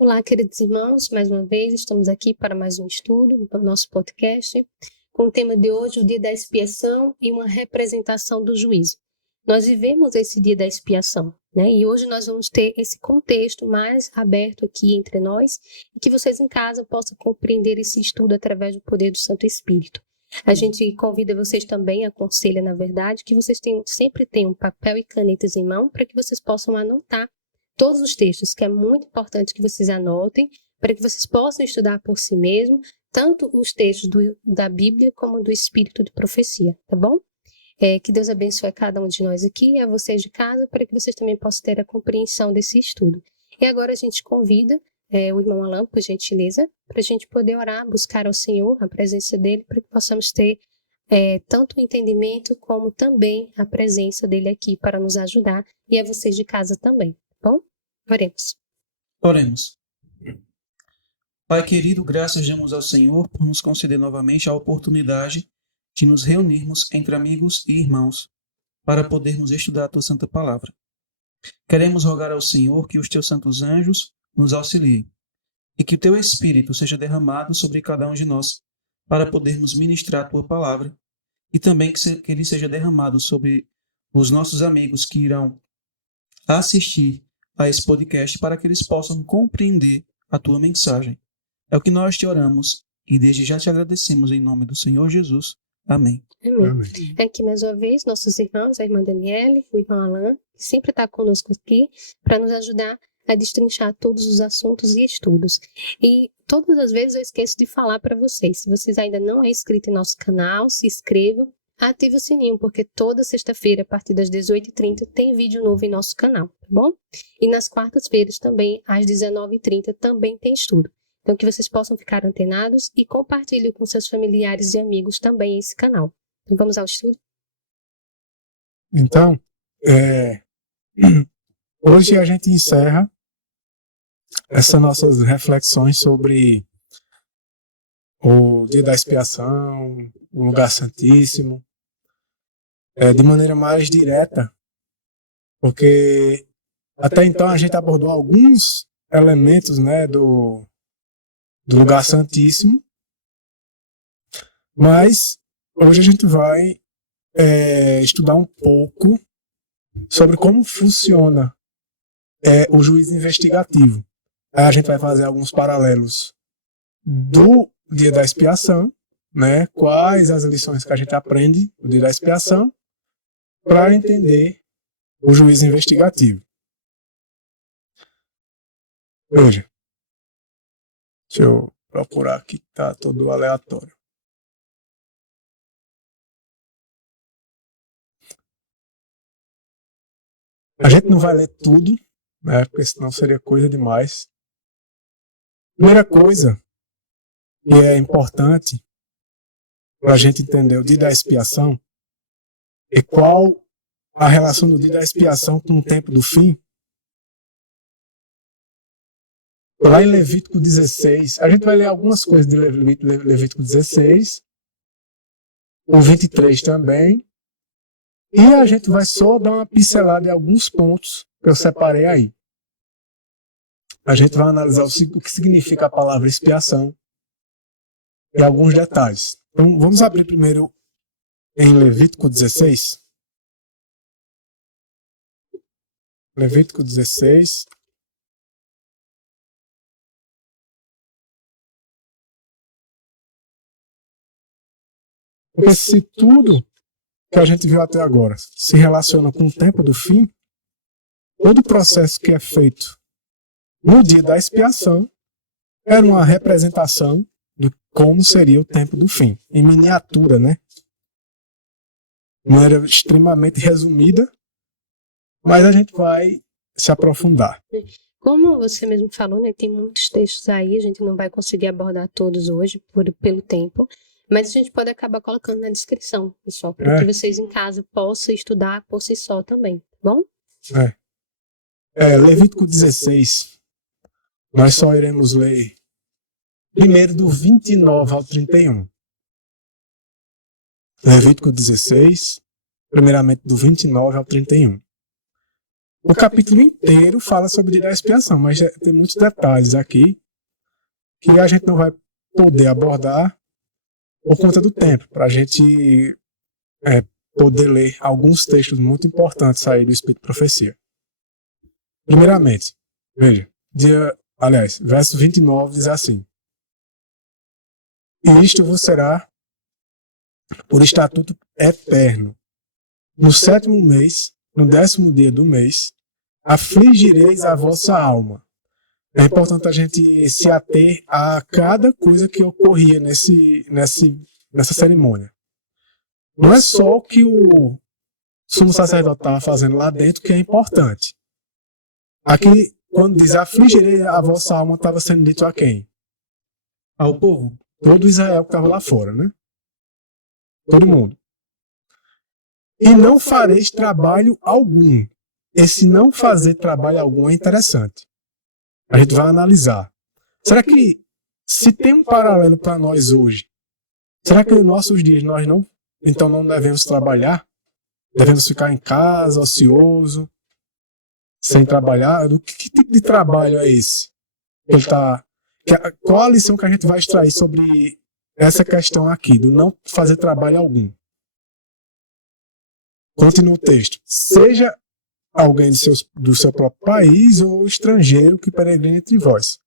Olá, queridos irmãos, mais uma vez estamos aqui para mais um estudo do nosso podcast, com o tema de hoje, o dia da expiação e uma representação do juízo. Nós vivemos esse dia da expiação, né? E hoje nós vamos ter esse contexto mais aberto aqui entre nós e que vocês em casa possam compreender esse estudo através do poder do Santo Espírito. A gente convida vocês também, aconselha, na verdade, que vocês sempre tenham papel e canetas em mão para que vocês possam anotar todos os textos, que é muito importante que vocês anotem, para que vocês possam estudar por si mesmos, tanto os textos da Bíblia como do Espírito de Profecia, tá bom? Que Deus abençoe a cada um de nós aqui e a vocês de casa, para que vocês também possam ter a compreensão desse estudo. E agora a gente convida o irmão Alan, por gentileza, para a gente poder orar, buscar ao Senhor, a presença dele, para que possamos ter tanto o entendimento como também a presença dele aqui para nos ajudar e a vocês de casa também, tá bom? Oremos. Oremos. Pai querido, graças damos ao Senhor por nos conceder novamente a oportunidade de nos reunirmos entre amigos e irmãos para podermos estudar a Tua Santa Palavra. Queremos rogar ao Senhor que os Teus santos anjos nos auxiliem e que o Teu Espírito seja derramado sobre cada um de nós para podermos ministrar a Tua Palavra e também que Ele seja derramado sobre os nossos amigos que irão assistir a esse podcast para que eles possam compreender a Tua mensagem. É o que nós te oramos e desde já te agradecemos em nome do Senhor Jesus. Amém. Amém. Aqui mais uma vez, nossos irmãos, a irmã Daniele, o irmão Alan, que sempre está conosco aqui para nos ajudar a destrinchar todos os assuntos e estudos. E todas as vezes eu esqueço de falar para vocês, se vocês ainda não é inscrito em nosso canal, se inscrevam, ative o sininho, porque toda sexta-feira, a partir das 18h30, tem vídeo novo em nosso canal, tá bom? E nas quartas-feiras também, às 19h30, também tem estudo. Então, que vocês possam ficar antenados e compartilhem com seus familiares e amigos também esse canal. Então, vamos ao estudo? Então, hoje a gente encerra essas nossas reflexões sobre o dia da expiação, o lugar santíssimo, de maneira mais direta, porque até então a gente abordou alguns elementos, né, do lugar santíssimo, mas hoje a gente vai estudar um pouco sobre como funciona o juízo investigativo. Aí a gente vai fazer alguns paralelos do dia da expiação, né? Quais as lições que a gente aprende no dia da expiação para entender o juízo investigativo. Veja, deixa eu procurar aqui, tá todo aleatório. A gente não vai ler tudo, né? Porque senão seria coisa demais. Primeira coisa que é importante para a gente entender o dia da expiação é qual a relação do dia da expiação com o tempo do fim. Lá em Levítico 16, a gente vai ler algumas coisas de Levítico 16, o 23 também, e a gente vai só dar uma pincelada em alguns pontos que eu separei aí. A gente vai analisar o que significa a palavra expiação e alguns detalhes. Então, vamos abrir primeiro em Levítico 16. Levítico 16. Porque se tudo que a gente viu até agora se relaciona com o tempo do fim, todo o processo que é feito no dia da expiação era uma representação de como seria o tempo do fim, em miniatura, né? Não era extremamente resumida, mas a gente vai se aprofundar. Como você mesmo falou, né, tem muitos textos aí, a gente não vai conseguir abordar todos hoje pelo tempo, mas a gente pode acabar colocando na descrição, pessoal, para que vocês em casa possam estudar por si só também, tá bom? Levítico 16, nós só iremos ler primeiro do 29 ao 31. Levítico 16, primeiramente do 29 ao 31. O capítulo inteiro fala sobre o dia da expiação, mas tem muitos detalhes aqui que a gente não vai poder abordar por conta do tempo, para a gente poder ler alguns textos muito importantes aí do Espírito de Profecia. Primeiramente, veja, verso 29 diz assim: E isto vos será por estatuto eterno. No 7º mês, no 10º dia do mês, afligireis a vossa alma. É importante a gente se ater a cada coisa que ocorria nessa cerimônia. Não é só o que o sumo sacerdote estava fazendo lá dentro que é importante. Aqui, quando diz afligirei a vossa alma, estava sendo dito a quem? Ao povo. Todo Israel que estava lá fora, né? Todo mundo. E não fareis trabalho algum. Esse não fazer trabalho algum é interessante. A gente vai analisar. Será que, se tem um paralelo para nós hoje, será que nos nossos dias nós não devemos trabalhar? Devemos ficar em casa, ocioso, sem trabalhar? Que tipo de trabalho é esse? Qual a lição que a gente vai extrair sobre essa questão aqui, do não fazer trabalho algum? Continua o texto. Seja alguém do seu próprio país ou estrangeiro que peregrine entre vós.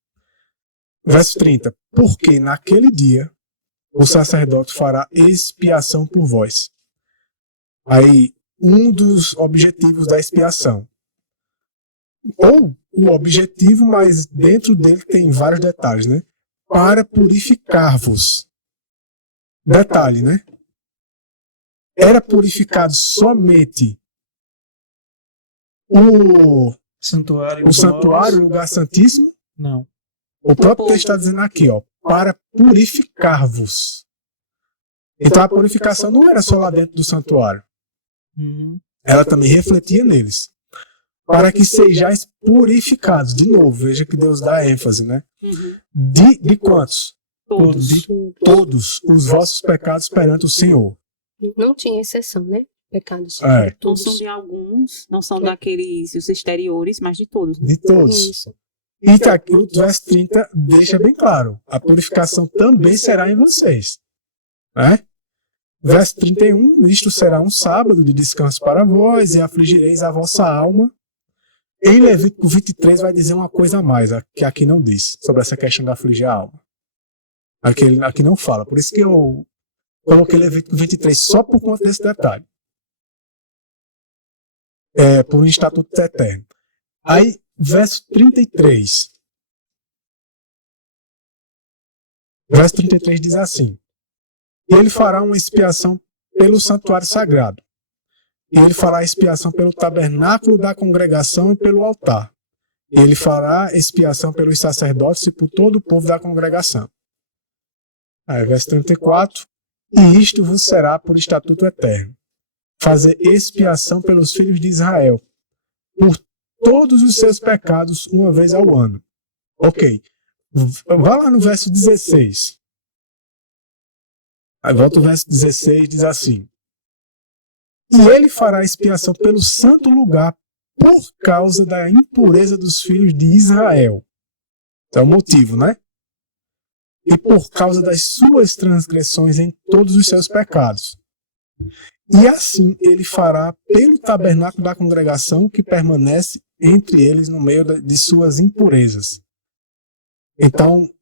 Verso 30. Porque naquele dia o sacerdote fará expiação por vós. Aí, um dos objetivos da expiação. Ou o objetivo, mas dentro dele tem vários detalhes, né? Para purificar-vos. Detalhe, né? Era purificado somente o santuário, o lugar santíssimo? Não. O próprio texto está dizendo aqui, ó, para purificar-vos. Então a purificação não era só lá dentro do santuário. Ela também refletia neles. Para que sejais purificados. De novo, veja que Deus dá ênfase, né? De quantos? Todos. De todos os vossos pecados perante o Senhor. Não tinha exceção, né? Pecados. Não são de alguns, não são daqueles os exteriores, mas de todos. De todos. Isso. E que aqui o verso 30 deixa bem claro. A purificação também será em vocês. Né? Verso 31. Isto será um sábado de descanso para vós e afligireis a vossa alma. Em Levítico 23 vai dizer uma coisa a mais, que aqui não diz, sobre essa questão de afligir a alma. Aqui não fala. Por isso que eu coloquei Levítico 23 só por conta desse detalhe. Por um estatuto eterno. Aí, verso 33. Verso 33 diz assim: E ele fará uma expiação pelo santuário sagrado. E ele fará expiação pelo tabernáculo da congregação e pelo altar. E ele fará expiação pelos sacerdotes e por todo o povo da congregação. Aí, verso 34. E isto vos será por estatuto eterno. Fazer expiação pelos filhos de Israel, por todos os seus pecados, uma vez ao ano. Ok. Vá lá no verso 16. Aí volta o verso 16, diz assim: E ele fará expiação pelo santo lugar por causa da impureza dos filhos de Israel. Então é o motivo, né? E por causa das suas transgressões em todos os seus pecados. E assim ele fará pelo tabernáculo da congregação que permanece entre eles no meio de suas impurezas. Então,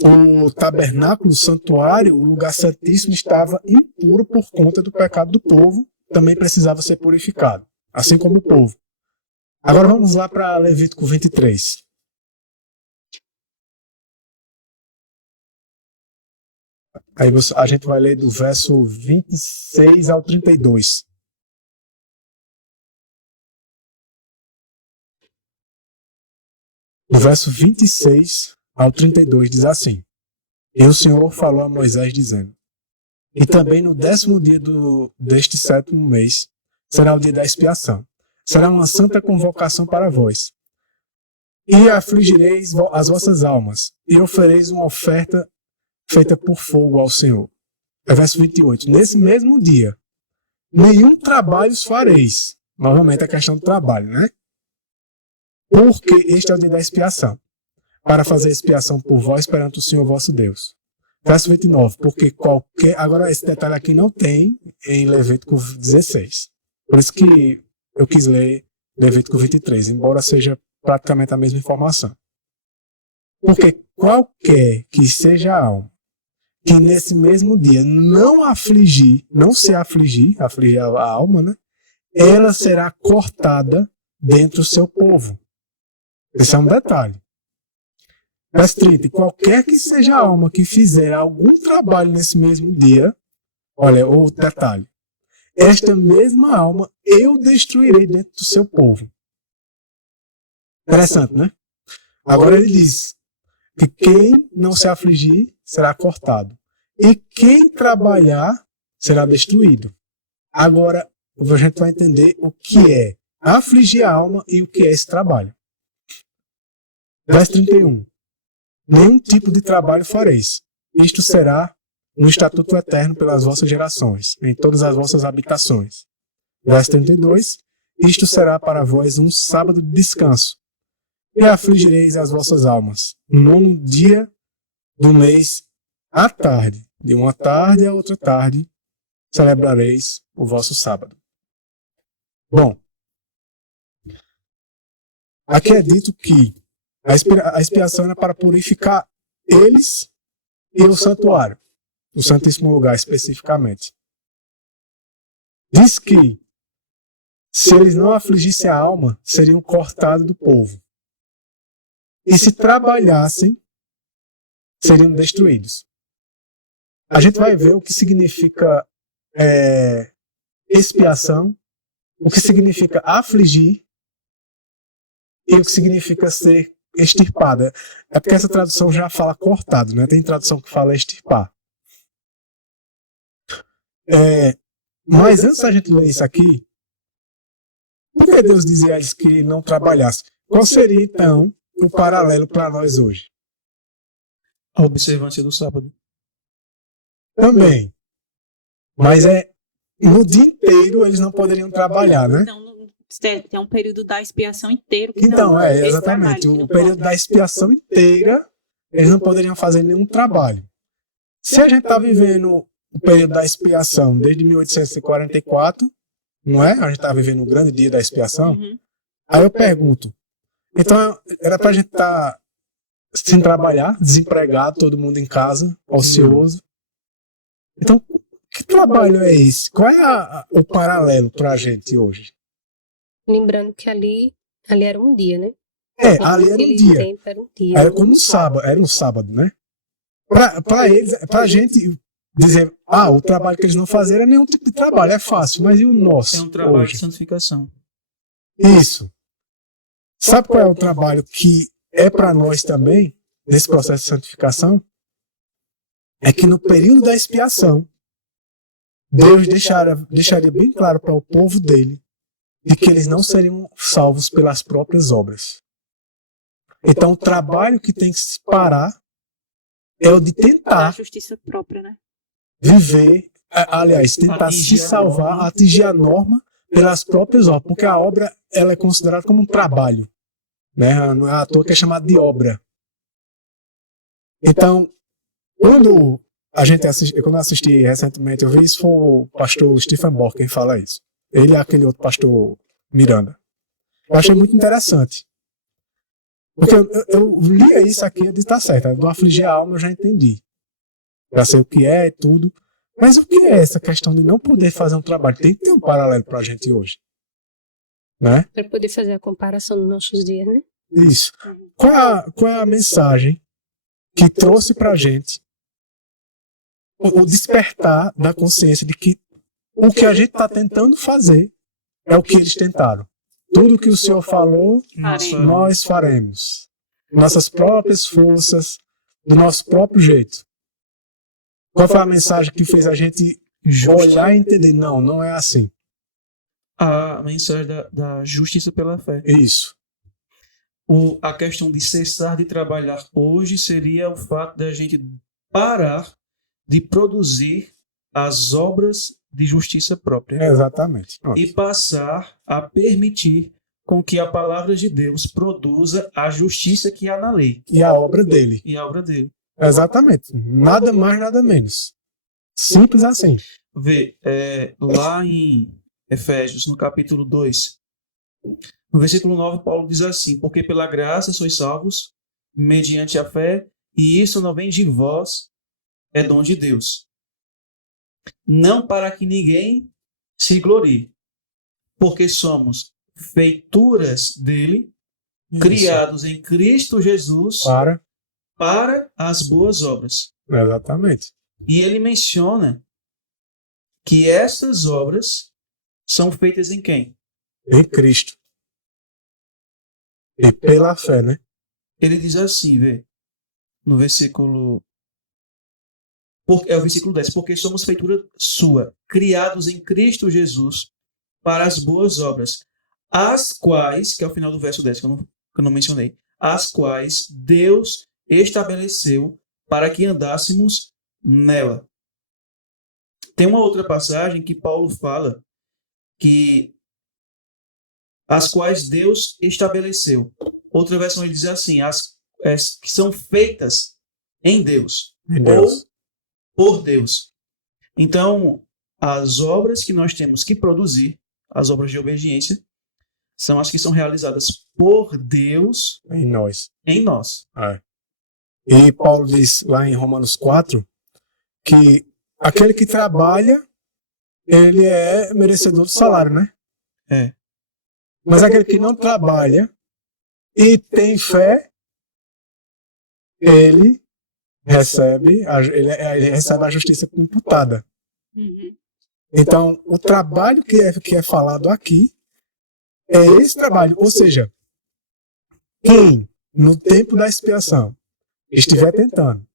o tabernáculo, o santuário, o lugar santíssimo estava impuro por conta do pecado do povo, também precisava ser purificado, assim como o povo. Agora vamos lá para Levítico 23. Aí a gente vai ler do verso 26 ao 32. Do verso 26 ao 32 diz assim: E o Senhor falou a Moisés dizendo: E também no 10º dia deste 7º mês será o dia da expiação. Será uma santa convocação para vós. E afligireis as vossas almas, e ofereis uma oferta feita por fogo ao Senhor. Verso 28. Nesse mesmo dia, nenhum trabalho fareis. Novamente a questão do trabalho, né? Porque este é o dia da expiação, para fazer expiação por vós perante o Senhor vosso Deus. Verso 29, porque qualquer... Agora, esse detalhe aqui não tem em Levítico 16. Por isso que eu quis ler Levítico 23, embora seja praticamente a mesma informação. Porque qualquer que seja a alma que nesse mesmo dia não se afligir a alma, né? Ela será cortada dentre o seu povo. Esse é um detalhe. Verso 30. Qualquer que seja a alma que fizer algum trabalho nesse mesmo dia, olha, outro detalhe. Esta mesma alma eu destruirei dentro do seu povo. Interessante, né? Agora ele diz que quem não se afligir será cortado. E quem trabalhar será destruído. Agora a gente vai entender o que é afligir a alma e o que é esse trabalho. Verso 31. Nenhum tipo de trabalho fareis. Isto será no estatuto eterno pelas vossas gerações, em todas as vossas habitações. Verso 32. Isto será para vós um sábado de descanso. E afligireis as vossas almas. No 9º dia do mês, à tarde, de uma tarde a outra tarde, celebrareis o vosso sábado. Bom, aqui é dito que a expiação era para purificar eles e o santuário, o Santíssimo Lugar especificamente. Diz que se eles não afligissem a alma, seriam cortados do povo. E se trabalhassem, seriam destruídos. A gente vai ver o que significa expiação, o que significa afligir e o que significa ser extirpada. É porque essa tradução já fala cortado, né? Tem tradução que fala extirpar. Mas antes da gente ler isso aqui, por que Deus dizia a eles que não trabalhasse? Qual seria, então, o paralelo para nós hoje? A observância do sábado. Também. Mas no dia inteiro eles não poderiam trabalhar, né? Então, tem um período da expiação inteiro. Então, exatamente. O período da expiação inteira, eles não poderiam fazer nenhum trabalho. Se a gente está vivendo o período da expiação desde 1844, não é? A gente está vivendo o grande dia da expiação. Uhum. Aí eu pergunto, então era para a gente estar sem trabalhar, desempregado, todo mundo em casa, ocioso. Então, que trabalho é esse? Qual é o paralelo para a gente hoje? Lembrando que ali era um dia, né? Ali era um Naquele dia. tempo era um dia. Era como um sábado, era um sábado, né? Para eles, para a gente dizer, o trabalho que eles não faziam era nenhum tipo de trabalho, é fácil, mas e o nosso? É um trabalho hoje? de santificação. Isso. Sabe qual é o trabalho que é para nós também, nesse processo de santificação? É que no período da expiação, Deus deixaria bem claro para o povo dele de que eles não seriam salvos pelas próprias obras. Então, o trabalho que tem que se parar é o de tentar A justiça própria, né? viver, aliás, tentar Atingir se a salvar, norma. atingir a norma pelas próprias obras, porque a obra ela é considerada como um trabalho, né? Não é à toa que é chamada de obra. Então, quando eu assisti recentemente, eu vi isso, foi o pastor Stephen Bork quem fala isso. Ele é aquele outro pastor Miranda. Eu achei muito interessante. Porque eu lia isso aqui e disse, tá certo, do afligir a alma eu já entendi. Já sei o que é e tudo. Mas o que é essa questão de não poder fazer um trabalho? Tem que ter um paralelo pra gente hoje. Né? Para poder fazer a comparação nos nossos dias, né? Isso. Qual é a mensagem que trouxe pra gente o despertar da consciência de que o que a gente está tentando fazer é o que eles tentaram. Tudo que o Senhor falou, nós faremos. Nossas próprias forças, do nosso próprio jeito. Qual foi a mensagem que fez a gente olhar e entender? Não é assim. A mensagem da justiça pela fé. Isso. A questão de cessar de trabalhar hoje seria o fato da gente parar de produzir as obras de justiça própria Exatamente. e passar a permitir com que a palavra de Deus produza a justiça que há na lei E a obra dele. e a obra dele. Exatamente. Nada mais, nada menos. Simples assim. Vê, lá em Efésios, no capítulo 2, no versículo 9, Paulo diz assim: porque pela graça sois salvos, mediante a fé, e isso não vem de vós, é dom de Deus. Não para que ninguém se glorie, porque somos feituras dele, Isso. criados em Cristo Jesus para as boas obras. Exatamente. E ele menciona que essas obras são feitas em quem? Em Cristo. E pela fé, né? Ele diz assim, vê, no versículo... É o versículo 10. Porque somos feitura sua, criados em Cristo Jesus para as boas obras, as quais, que é o final do verso 10, que eu não mencionei, as quais Deus estabeleceu para que andássemos nela. Tem uma outra passagem que Paulo fala que as quais Deus estabeleceu. Outra versão ele diz assim, que são feitas em Deus, Em Deus. ou por Deus. Então, as obras que nós temos que produzir, as obras de obediência, são as que são realizadas por Deus Em nós. em nós. E Paulo diz lá em Romanos 4 que aquele que trabalha, ele é merecedor do salário, né? É. Mas aquele que não trabalha e tem fé, ele recebe a justiça computada. Uhum. Então, o trabalho que é falado aqui é esse trabalho. Ou seja, quem, no tempo da expiação, estiver tentando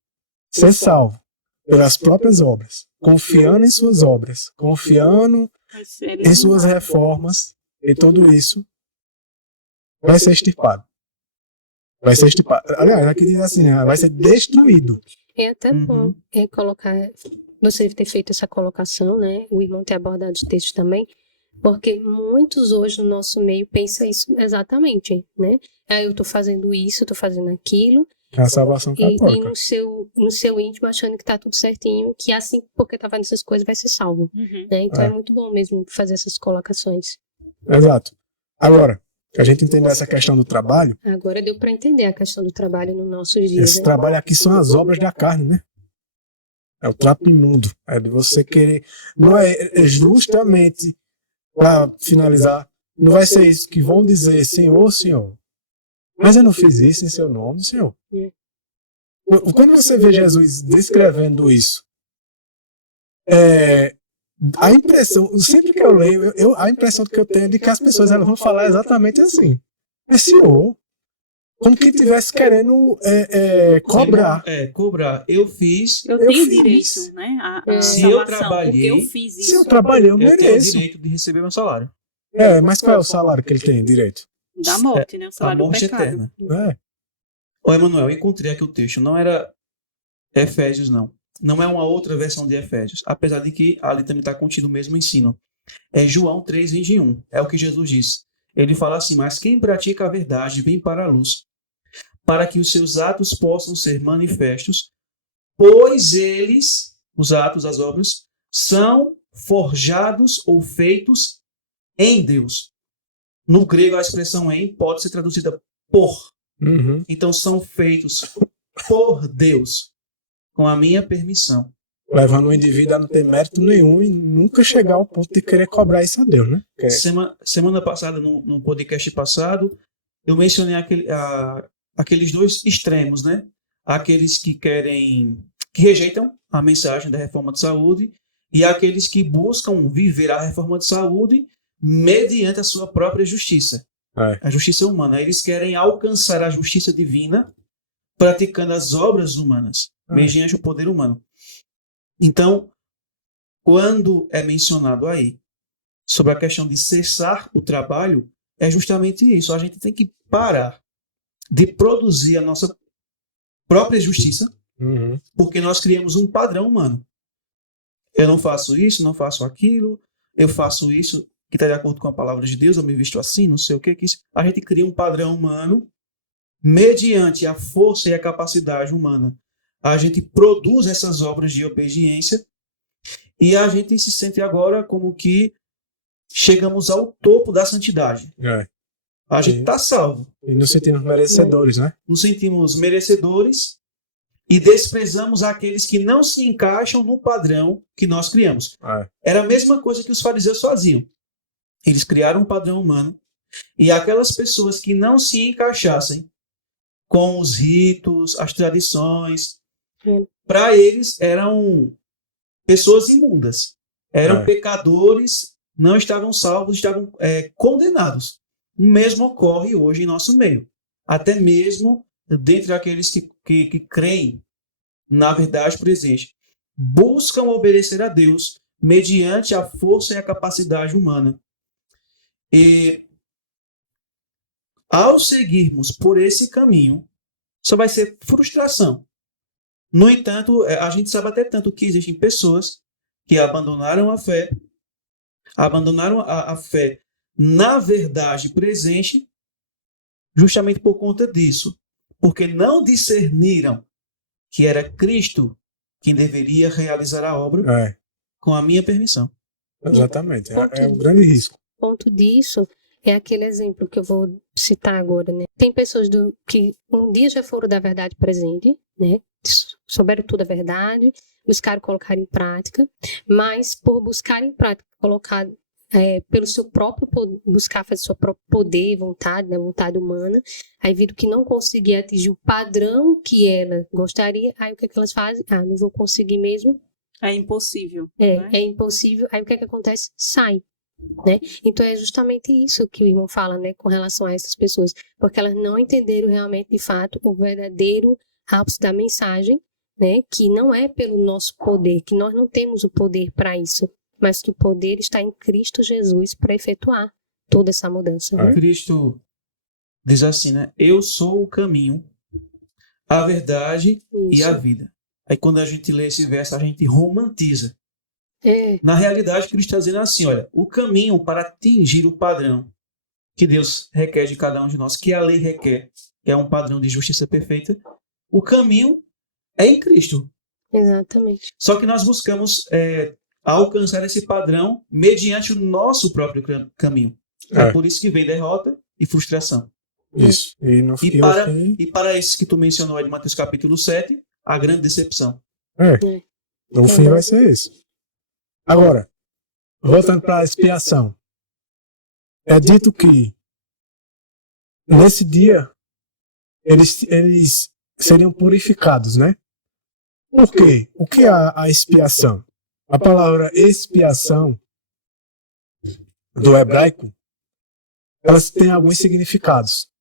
ser salvo pelas próprias obras, confiando em suas obras, confiando em suas reformas e tudo isso, vai ser extirpado. Vai ser extirpado. Aliás, aqui diz assim, vai ser destruído. É até bom colocar, você ter feito essa colocação, né? O irmão ter abordado o texto também, porque muitos hoje no nosso meio pensam isso exatamente, né? Eu estou fazendo isso, estou fazendo aquilo, É a salvação e católica. no seu íntimo achando que está tudo certinho, que assim, porque está fazendo essas coisas, vai ser salvo. Uhum. Né? Então é muito bom mesmo fazer essas colocações. Exato. Agora, que a gente entender essa questão do trabalho, Agora deu para entender a questão do trabalho nos nossos dias. esse Né? trabalho aqui são as obras da carne, né? É o trapo imundo. É de você querer. Não é justamente, para finalizar, não vai ser isso que vão dizer, Senhor, Senhor. Mas eu não fiz isso em seu nome, Senhor. Quando você vê Jesus descrevendo isso, a impressão, sempre que eu leio, a impressão que eu tenho é de que as pessoas elas vão falar exatamente assim. É Senhor. Como que estivesse querendo cobrar. Cobrar. Eu fiz. Eu tenho fiz. direito, né? A Se salvação, eu trabalhei, porque eu fiz isso. Se eu trabalhei, eu Eu tenho o mereço. direito de receber meu salário. Mas qual é o salário que ele tem direito? Da morte, né? O A salário do morte pecado. eterna. É. Ô, Emanuel, eu encontrei aqui o texto. Não era Efésios, não. Não é uma outra versão de Efésios. Apesar de que ali também está contido o mesmo ensino. É João 3:21. É o que Jesus diz. Ele fala assim, mas quem pratica a verdade vem para a luz, para que os seus atos possam ser manifestos, pois eles, os atos, as obras, são forjados ou feitos em Deus. No grego, a expressão em pode ser traduzida por. Uhum. Então, são feitos por Deus, com a minha permissão. Levando o indivíduo a não ter mérito nenhum e nunca chegar ao ponto de querer cobrar isso a Deus, né? Semana passada, no podcast passado, eu mencionei aqueles dois extremos, né? Aqueles que rejeitam a mensagem da reforma de saúde e aqueles que buscam viver a reforma de saúde mediante a sua própria justiça. A justiça humana. Eles querem alcançar a justiça divina praticando as obras humanas, mediante o poder humano. Então, quando é mencionado aí sobre a questão de cessar o trabalho, é justamente isso. A gente tem que parar de produzir a nossa própria justiça, porque nós criamos um padrão humano. Eu não faço isso, não faço aquilo, eu faço isso. que está de acordo com a palavra de Deus, eu me visto assim, não sei o que isso. A gente cria um padrão humano, mediante a força e a capacidade humana. A gente produz essas obras de obediência e a gente se sente agora como que chegamos ao topo da santidade. A gente está salvo. E nos sentimos merecedores, né? Nos sentimos merecedores e desprezamos aqueles que não se encaixam no padrão que nós criamos. Era a mesma coisa que os fariseus faziam. Eles criaram um padrão humano e aquelas pessoas que não se encaixassem com os ritos, as tradições, para eles eram pessoas imundas. Eram pecadores, não estavam salvos, estavam condenados. O mesmo ocorre hoje em nosso meio. Até mesmo dentre aqueles que creem na verdade presente. Buscam obedecer a Deus mediante a força e a capacidade humana. E ao seguirmos por esse caminho, só vai ser frustração. No entanto, a gente sabe até tanto que existem pessoas que abandonaram a fé na verdade presente, justamente por conta disso, porque não discerniram que era Cristo quem deveria realizar a obra com a minha permissão. Exatamente, é um grande risco. Ponto disso é aquele exemplo que eu vou citar agora, né? Tem pessoas que um dia já foram da verdade presente, né? Souberam tudo a verdade, buscaram colocar em prática, mas por buscar em prática, colocar pelo seu próprio buscar fazer seu próprio poder, vontade, né? Vontade humana, aí viram que não conseguia atingir o padrão que ela gostaria, aí o que elas fazem? Não vou conseguir mesmo. É impossível. É impossível, aí o que acontece? Sai. Né? Então é justamente isso que o irmão fala, né, com relação a essas pessoas, porque elas não entenderam realmente de fato o verdadeiro ápice da mensagem, né, que não é pelo nosso poder, que nós não temos o poder para isso, mas que o poder está em Cristo Jesus para efetuar toda essa mudança. Né? Cristo diz assim, né? Eu sou o caminho, a verdade e a vida. Aí quando a gente lê esse verso, a gente romantiza. Na realidade, Cristo está dizendo assim, olha, o caminho para atingir o padrão que Deus requer de cada um de nós, que a lei requer, que é um padrão de justiça perfeita, o caminho é em Cristo. Exatamente. Só que nós buscamos alcançar esse padrão mediante o nosso próprio caminho. É por isso que vem derrota e frustração. Isso. E para esses que tu mencionou aí de Mateus capítulo 7, a grande decepção. No fim vai ser isso. Agora, voltando para a expiação, é dito que nesse dia eles seriam purificados, né? Por quê? O que é a expiação? A palavra expiação do hebraico, elas têm alguns significados.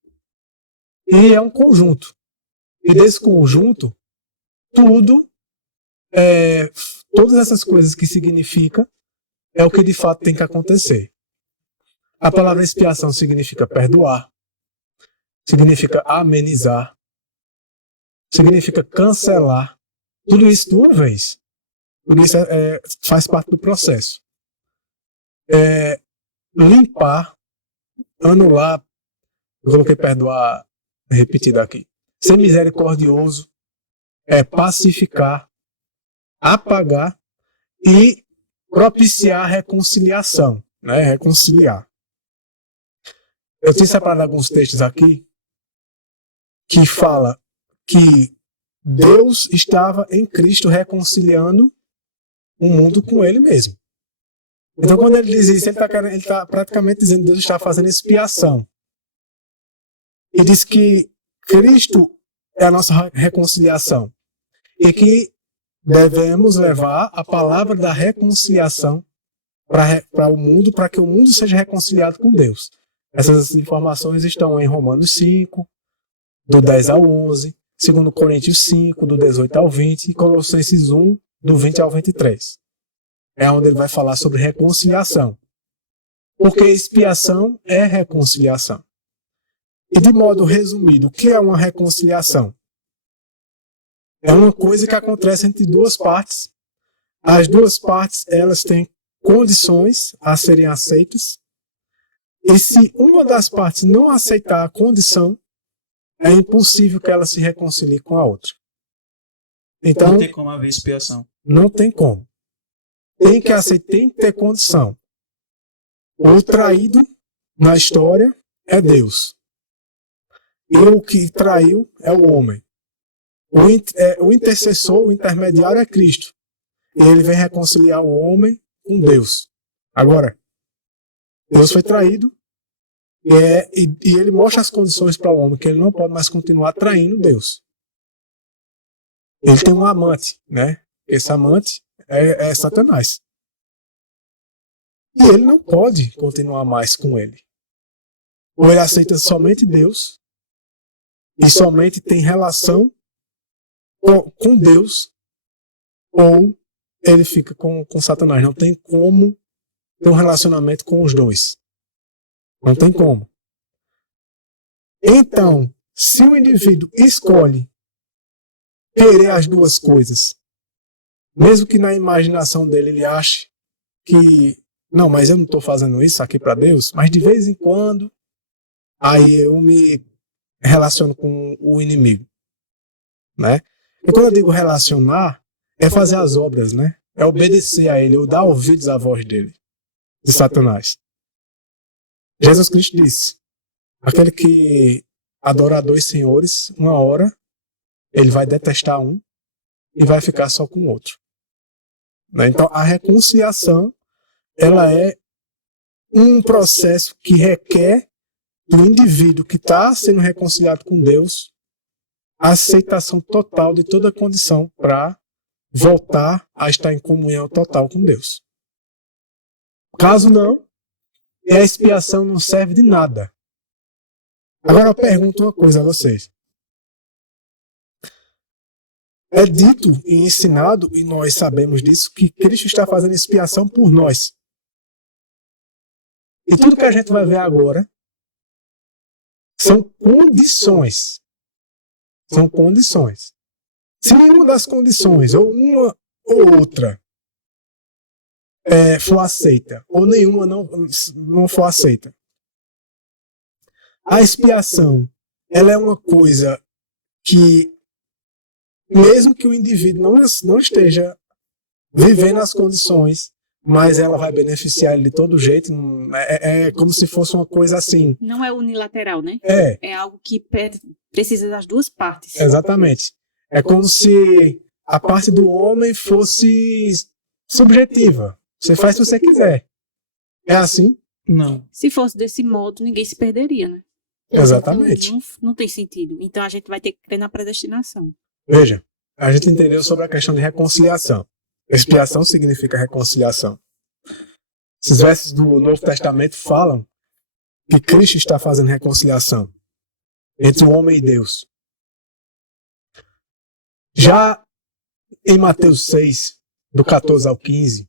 E é um conjunto. E desse conjunto, todas essas coisas que significa é o que de fato tem que acontecer. A palavra expiação significa perdoar, significa amenizar, significa cancelar. Tudo isso de uma vez. Tudo isso faz parte do processo. Limpar, anular, eu coloquei perdoar repetido aqui. Ser misericordioso, pacificar, apagar e propiciar a reconciliação, né? Reconciliar. Eu tinha separado alguns textos aqui que fala que Deus estava em Cristo reconciliando o mundo com Ele mesmo. Então, quando ele diz isso, ele está praticamente dizendo que Deus está fazendo expiação. E diz que Cristo é a nossa reconciliação e que devemos levar a palavra da reconciliação para o mundo, para que o mundo seja reconciliado com Deus. Essas informações estão em Romanos 5, do 10 ao 11, 2 Coríntios 5, do 18 ao 20, e Colossenses 1, do 20 ao 23. É onde ele vai falar sobre reconciliação. Porque expiação é reconciliação. E de modo resumido, o que é uma reconciliação? É uma coisa que acontece entre duas partes. As duas partes, elas têm condições a serem aceitas E se uma das partes não aceitar a condição, é impossível que ela se reconcilie com a outra. Então, Não tem como haver expiação. não tem como. Tem que aceitar, tem que ter condição. O traído na história é Deus. E o que traiu é o homem. O intercessor, o intermediário é Cristo. E ele vem reconciliar o homem com Deus. Agora, Deus foi traído e ele mostra as condições para o homem, que ele não pode mais continuar traindo Deus. Ele tem um amante, né? Esse amante é Satanás. E ele não pode continuar mais com ele. Ou ele aceita somente Deus e somente tem relação com Deus, ou ele fica com Satanás. Não tem como ter um relacionamento com os dois. Não tem como. Então, se o indivíduo escolhe querer as duas coisas, mesmo que na imaginação dele ele ache que não, mas eu não estou fazendo isso aqui para Deus, mas de vez em quando aí eu me relaciono com o inimigo, né? E quando eu digo relacionar, é fazer as obras, né? É obedecer a ele, ou dar ouvidos à voz dele, de Satanás. Jesus Cristo disse: aquele que adora a dois senhores, uma hora ele vai detestar um e vai ficar só com o outro. Né? Então, a reconciliação, ela é um processo que requer do indivíduo que está sendo reconciliado com Deus a aceitação total de toda a condição para voltar a estar em comunhão total com Deus. Caso não, a expiação não serve de nada. Agora eu pergunto uma coisa a vocês. É dito e ensinado, e nós sabemos disso, que Cristo está fazendo expiação por nós. E tudo que a gente vai ver agora são condições. São condições. Se nenhuma das condições, ou uma ou outra, for aceita, ou nenhuma não for aceita, a expiação, ela é uma coisa que, mesmo que o indivíduo não esteja vivendo as condições, mas ela vai beneficiar ele de todo jeito. É como se fosse uma coisa assim. Não é unilateral, né? É algo que precisa das duas partes. Exatamente. É como se a parte do homem fosse subjetiva. Você faz se você quiser. É assim? Não. Se fosse desse modo, ninguém se perderia, né? Exatamente. Não tem sentido. Então a gente vai ter que crer na predestinação. Veja, a gente entendeu sobre a questão de reconciliação. Expiação significa reconciliação. Esses versos do Novo Testamento falam que Cristo está fazendo reconciliação entre o homem e Deus. Já em Mateus 6, do 14 ao 15,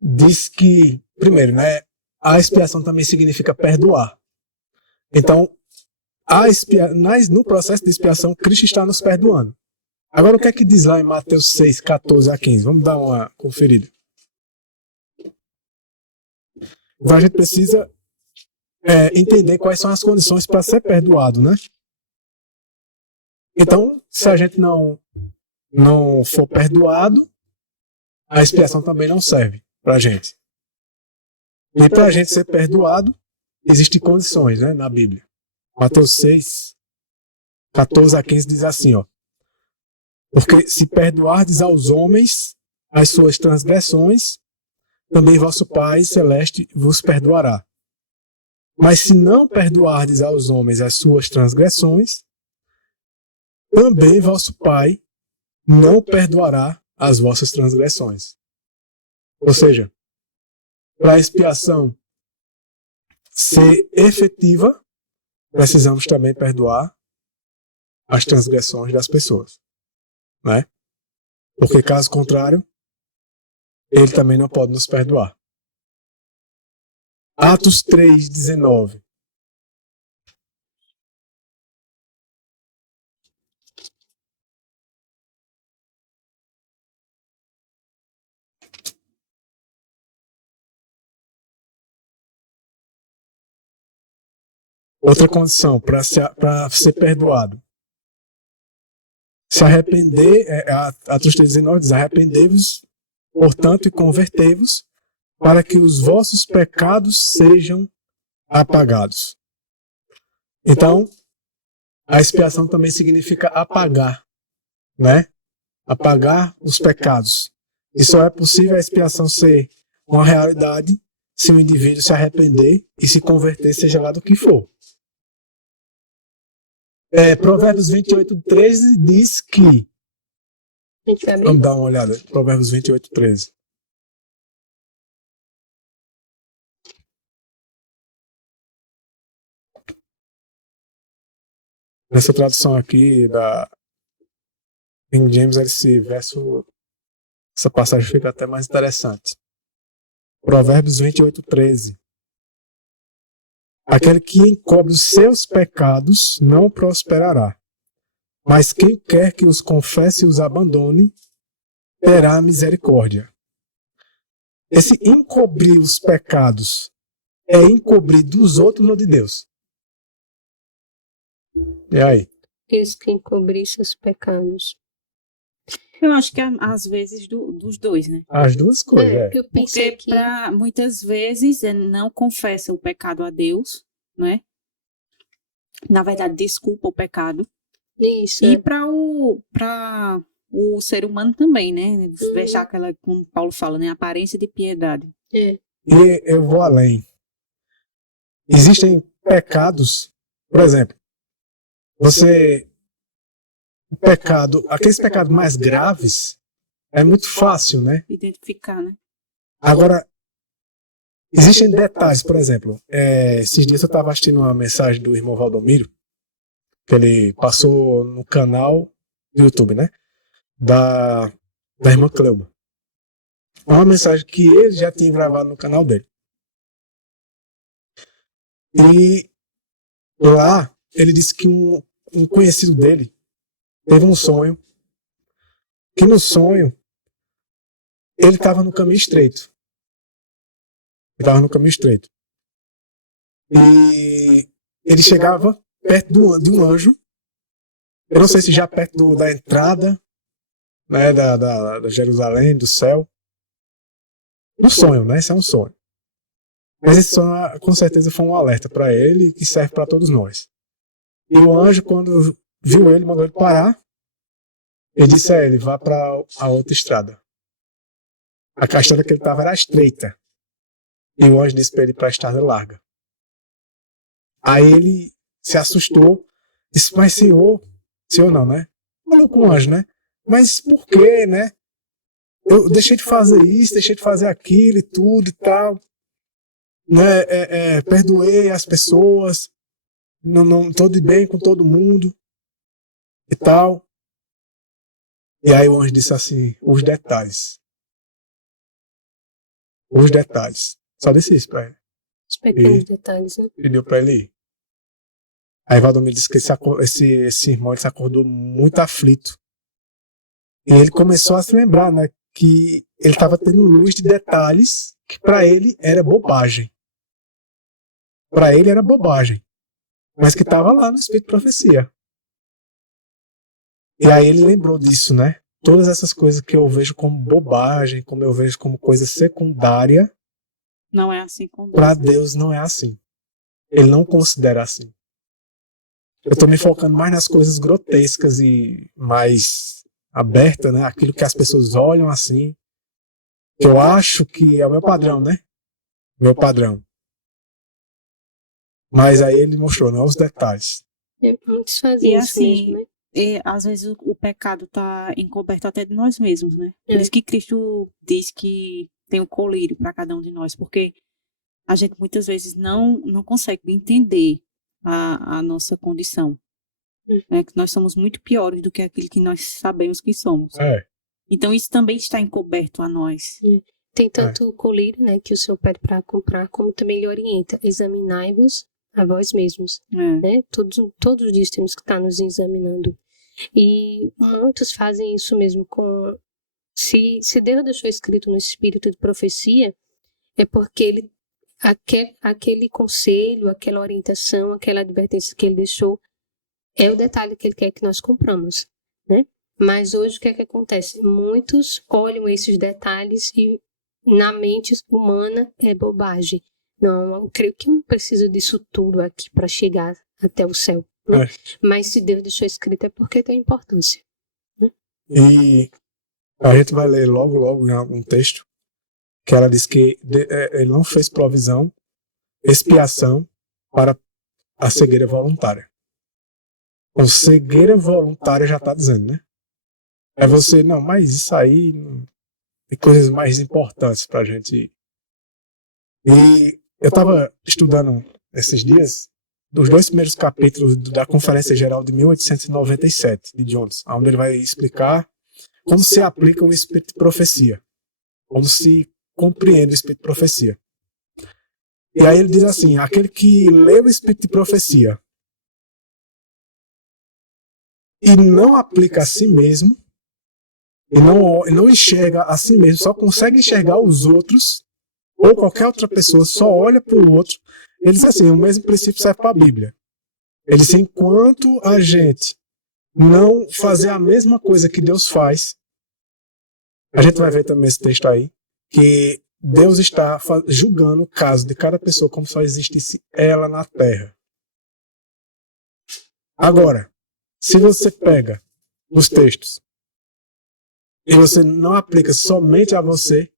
diz que, primeiro, né, a expiação também significa perdoar. Então, no processo de expiação, Cristo está nos perdoando. Agora, o que é que diz lá em Mateus 6, 14 a 15? Vamos dar uma conferida. Então, a gente precisa entender quais são as condições para ser perdoado, né? Então, se a gente não for perdoado, a expiação também não serve para a gente. E para a gente ser perdoado, existem condições, né, na Bíblia. Mateus 6, 14 a 15 diz assim, ó: porque se perdoardes aos homens as suas transgressões, também vosso Pai Celeste vos perdoará. Mas se não perdoardes aos homens as suas transgressões, também vosso Pai não perdoará as vossas transgressões. Ou seja, para a expiação ser efetiva, precisamos também perdoar as transgressões das pessoas, né? Porque caso contrário, ele também não pode nos perdoar. Atos 3:19. Outra condição para ser perdoado. Se arrepender, Atos 3,19 diz: arrependei-vos, portanto, e convertei-vos, para que os vossos pecados sejam apagados. Então, a expiação também significa apagar, né? Apagar os pecados. E só é possível a expiação ser uma realidade se o indivíduo se arrepender e se converter, seja lá do que for. Provérbios 28:13 diz que... A gente vai abrir? Vamos dar uma olhada. Provérbios 28:13. Nessa tradução aqui da King James, essa passagem fica até mais interessante. Provérbios 28:13. Aquele que encobre os seus pecados não prosperará, mas quem quer que os confesse e os abandone, terá misericórdia. Esse encobrir os pecados é encobrir dos outros ou de Deus? E aí? Isso que encobrir seus pecados. Eu acho que às vezes dos dois, né? As duas coisas, Eu pensei Porque que... muitas vezes não confessa o pecado a Deus, né? Na verdade, desculpa o pecado. Isso, E para o ser humano também, né? Deixar aquela, como Paulo fala, né? Aparência de piedade. E eu vou além. Existem pecados, por exemplo, aqueles pecados mais graves, é muito fácil, né? Identificar, né? Agora, existem detalhes, por exemplo, esses dias eu estava assistindo uma mensagem do irmão Valdomiro, que ele passou no canal do YouTube, né? Da irmã Cleuma. Uma mensagem que ele já tinha gravado no canal dele. E lá, ele disse que um conhecido dele teve um sonho, que no sonho ele estava no caminho estreito. E ele chegava perto de um anjo, eu não sei se já perto da entrada, né, da Jerusalém, do céu. Um sonho, né? Esse é um sonho. Mas esse sonho, com certeza, foi um alerta para ele que serve para todos nós. E o anjo, quando viu ele, mandou ele parar. Ele disse a ele: vá para a outra estrada. A estrada que ele estava era estreita. E o anjo disse para ele para a estrada larga. Aí ele se assustou. Disse: mas senhor não, né? Falou com o anjo, né? Mas por quê, né? Eu deixei de fazer isso, deixei de fazer aquilo e tudo e tal. Né? Perdoei as pessoas. Não tô de bem com todo mundo e tal. E aí o anjo disse assim: os detalhes. Só disse isso pra ele. Os pequenos detalhes, né? Pediu pra ele ir. Aí Valdomiro disse que esse irmão ele se acordou muito aflito. E ele começou a se lembrar, né, que ele estava tendo luz de detalhes que para ele era bobagem. Mas que estava lá no Espírito de Profecia. E aí ele lembrou disso, né? Todas essas coisas que eu vejo como bobagem, como eu vejo como coisa secundária, Não é assim com Deus. para Deus não é assim. Ele não considera assim. Eu estou me focando mais nas coisas grotescas e mais abertas, né? Aquilo que as pessoas olham assim, que eu acho que é o meu padrão, né? Mas aí ele mostrou, não, os detalhes. Muitos fazem E isso assim, mesmo, né? às vezes o pecado está encoberto até de nós mesmos, né? Por É. isso que Cristo diz que tem o colírio para cada um de nós, porque a gente muitas vezes não consegue entender a nossa condição. Né? Que nós somos muito piores do que aquilo que nós sabemos que somos. Então isso também está encoberto a nós. Tem tanto o colírio, né, que o Senhor pede para comprar, como também ele orienta: examinai-vos a vós mesmos. Né? Todos os dias temos que estar nos examinando. E muitos fazem isso mesmo se Deus deixou escrito no espírito de profecia, é porque ele aquele conselho, aquela orientação, aquela advertência que ele deixou é o detalhe que ele quer que nós compramos, né? Mas hoje o que é que acontece? Muitos olham esses detalhes e na mente humana é bobagem. Não, eu creio que eu não preciso disso tudo aqui para chegar até o céu, né? Mas se Deus deixou escrito é porque tem importância, né? E a gente vai ler logo em algum texto que ela diz que ele não fez provisão, expiação para a cegueira voluntária. Então, cegueira voluntária já está dizendo, né? É você, não, mas isso aí tem coisas mais importantes para a gente. E eu estava estudando esses dias dos 2 primeiros capítulos da Conferência Geral de 1897, de Jones, onde ele vai explicar como se aplica o Espírito de Profecia, como se compreende o Espírito de Profecia. E aí ele diz assim, aquele que lê o Espírito de Profecia e não aplica a si mesmo, e não enxerga a si mesmo, só consegue enxergar os outros, ou qualquer outra pessoa só olha para o outro, ele diz assim, o mesmo princípio serve para a Bíblia. Ele diz, enquanto a gente não fazer a mesma coisa que Deus faz, a gente vai ver também esse texto aí, que Deus está julgando o caso de cada pessoa como só existisse ela na Terra. Agora, se você pega os textos e você não aplica somente a você,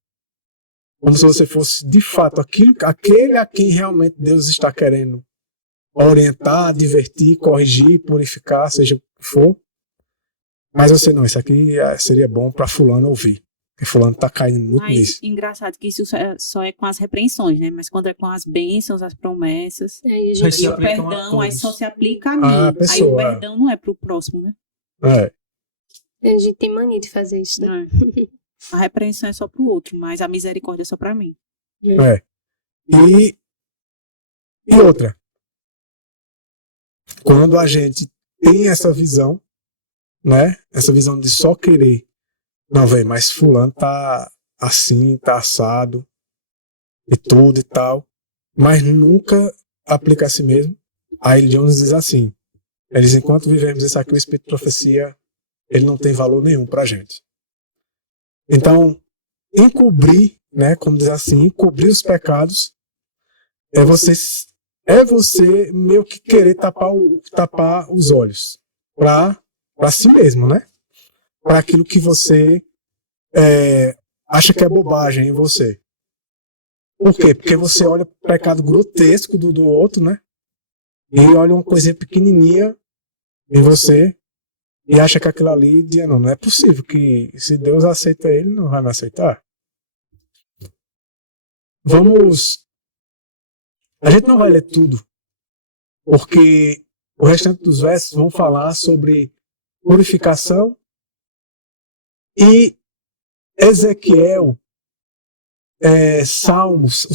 como se você fosse de fato aquele a quem realmente Deus está querendo orientar, divertir, corrigir, purificar, seja o que for, mas você não, isso aqui seria bom para fulano ouvir. Porque fulano está caindo muito nisso. Engraçado que isso só é com as repreensões, né? Mas quando é com as bênçãos, as promessas, E o perdão, aí só se aplica a mim. Pessoa, aí o perdão não é pro próximo, né? A gente tem mania de fazer isso, né? A repreensão é só pro outro, mas a misericórdia é só para mim. E outra, quando a gente tem essa visão, né? Essa visão de só querer, não, velho, mas fulano tá assim, tá assado e tudo e tal, mas nunca aplica a si mesmo. Aí Jones diz assim, ele diz, enquanto vivemos isso aqui, o Espírito de Profecia, ele não tem valor nenhum pra gente. Então, encobrir, né, como diz assim, encobrir os pecados é você meio que querer tapar os olhos para si mesmo, né? Para aquilo que você acha que é bobagem em você. Por quê? Porque você olha o pecado grotesco do outro, né? E olha uma coisinha pequenininha em você e acha que aquilo ali, não é possível que se Deus aceita ele, não vai me aceitar. A gente não vai ler tudo, porque o restante dos versos vão falar sobre purificação e Ezequiel, Salmos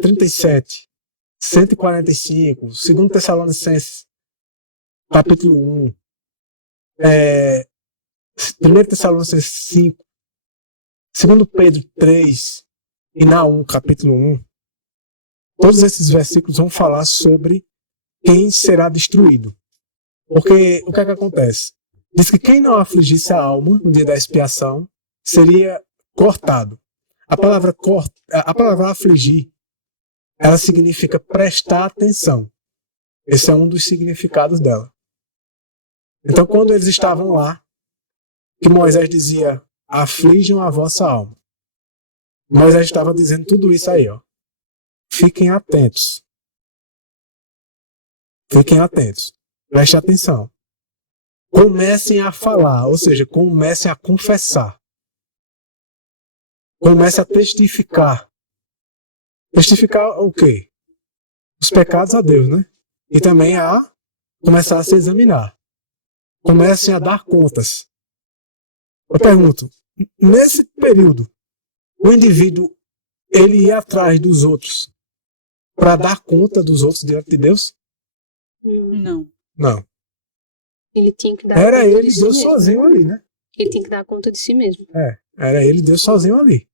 37, 145, 2 Tessalonicenses, capítulo 1, 1 Tessalonicenses 5, 2 Pedro 3 e Naum, capítulo 1. Todos esses versículos vão falar sobre quem será destruído. Porque o que é que acontece? Diz que quem não afligisse a alma no dia da expiação seria cortado. A palavra afligir, ela significa prestar atenção. Esse é um dos significados dela. Então, quando eles estavam lá, que Moisés dizia, aflijam a vossa alma. Moisés estava dizendo tudo isso aí, ó. Fiquem atentos. Fiquem atentos. Prestem atenção. Comecem a falar, ou seja, comecem a confessar. Comecem a testificar. Testificar o quê? Os pecados a Deus, né? E também a começar a se examinar. Comecem a dar contas. Eu pergunto, nesse período, o indivíduo, ele ia atrás dos outros para dar conta dos outros diante de Deus? Não. Não. Ele tinha que dar Era conta ele de e si Deus mesmo. sozinho ali, né? Ele tinha que dar conta de si mesmo. Era ele e Deus sozinho ali.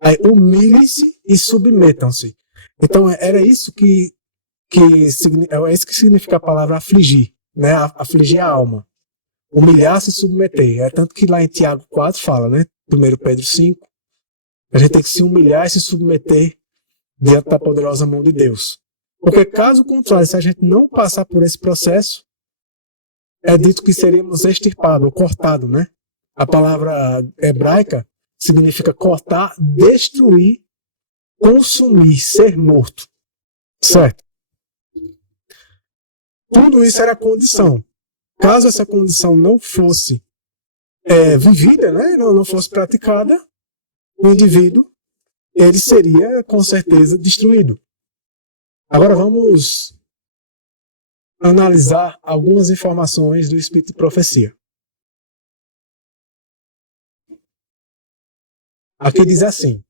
Aí, humilhem-se e submetam-se. Então, era isso é isso que significa a palavra afligir, né? Afligir a alma. Humilhar-se e submeter. É tanto que lá em Tiago 4 fala, né? 1 Pedro 5, a gente tem que se humilhar e se submeter diante da poderosa mão de Deus. Porque caso contrário, se a gente não passar por esse processo, é dito que seríamos extirpados ou cortados, né? A palavra hebraica significa cortar, destruir, consumir, ser morto. Certo? Tudo isso era condição. Caso essa condição não fosse vivida, né? Não fosse praticada, o indivíduo ele seria com certeza destruído. Agora vamos analisar algumas informações do Espírito de Profecia. Aqui diz assim.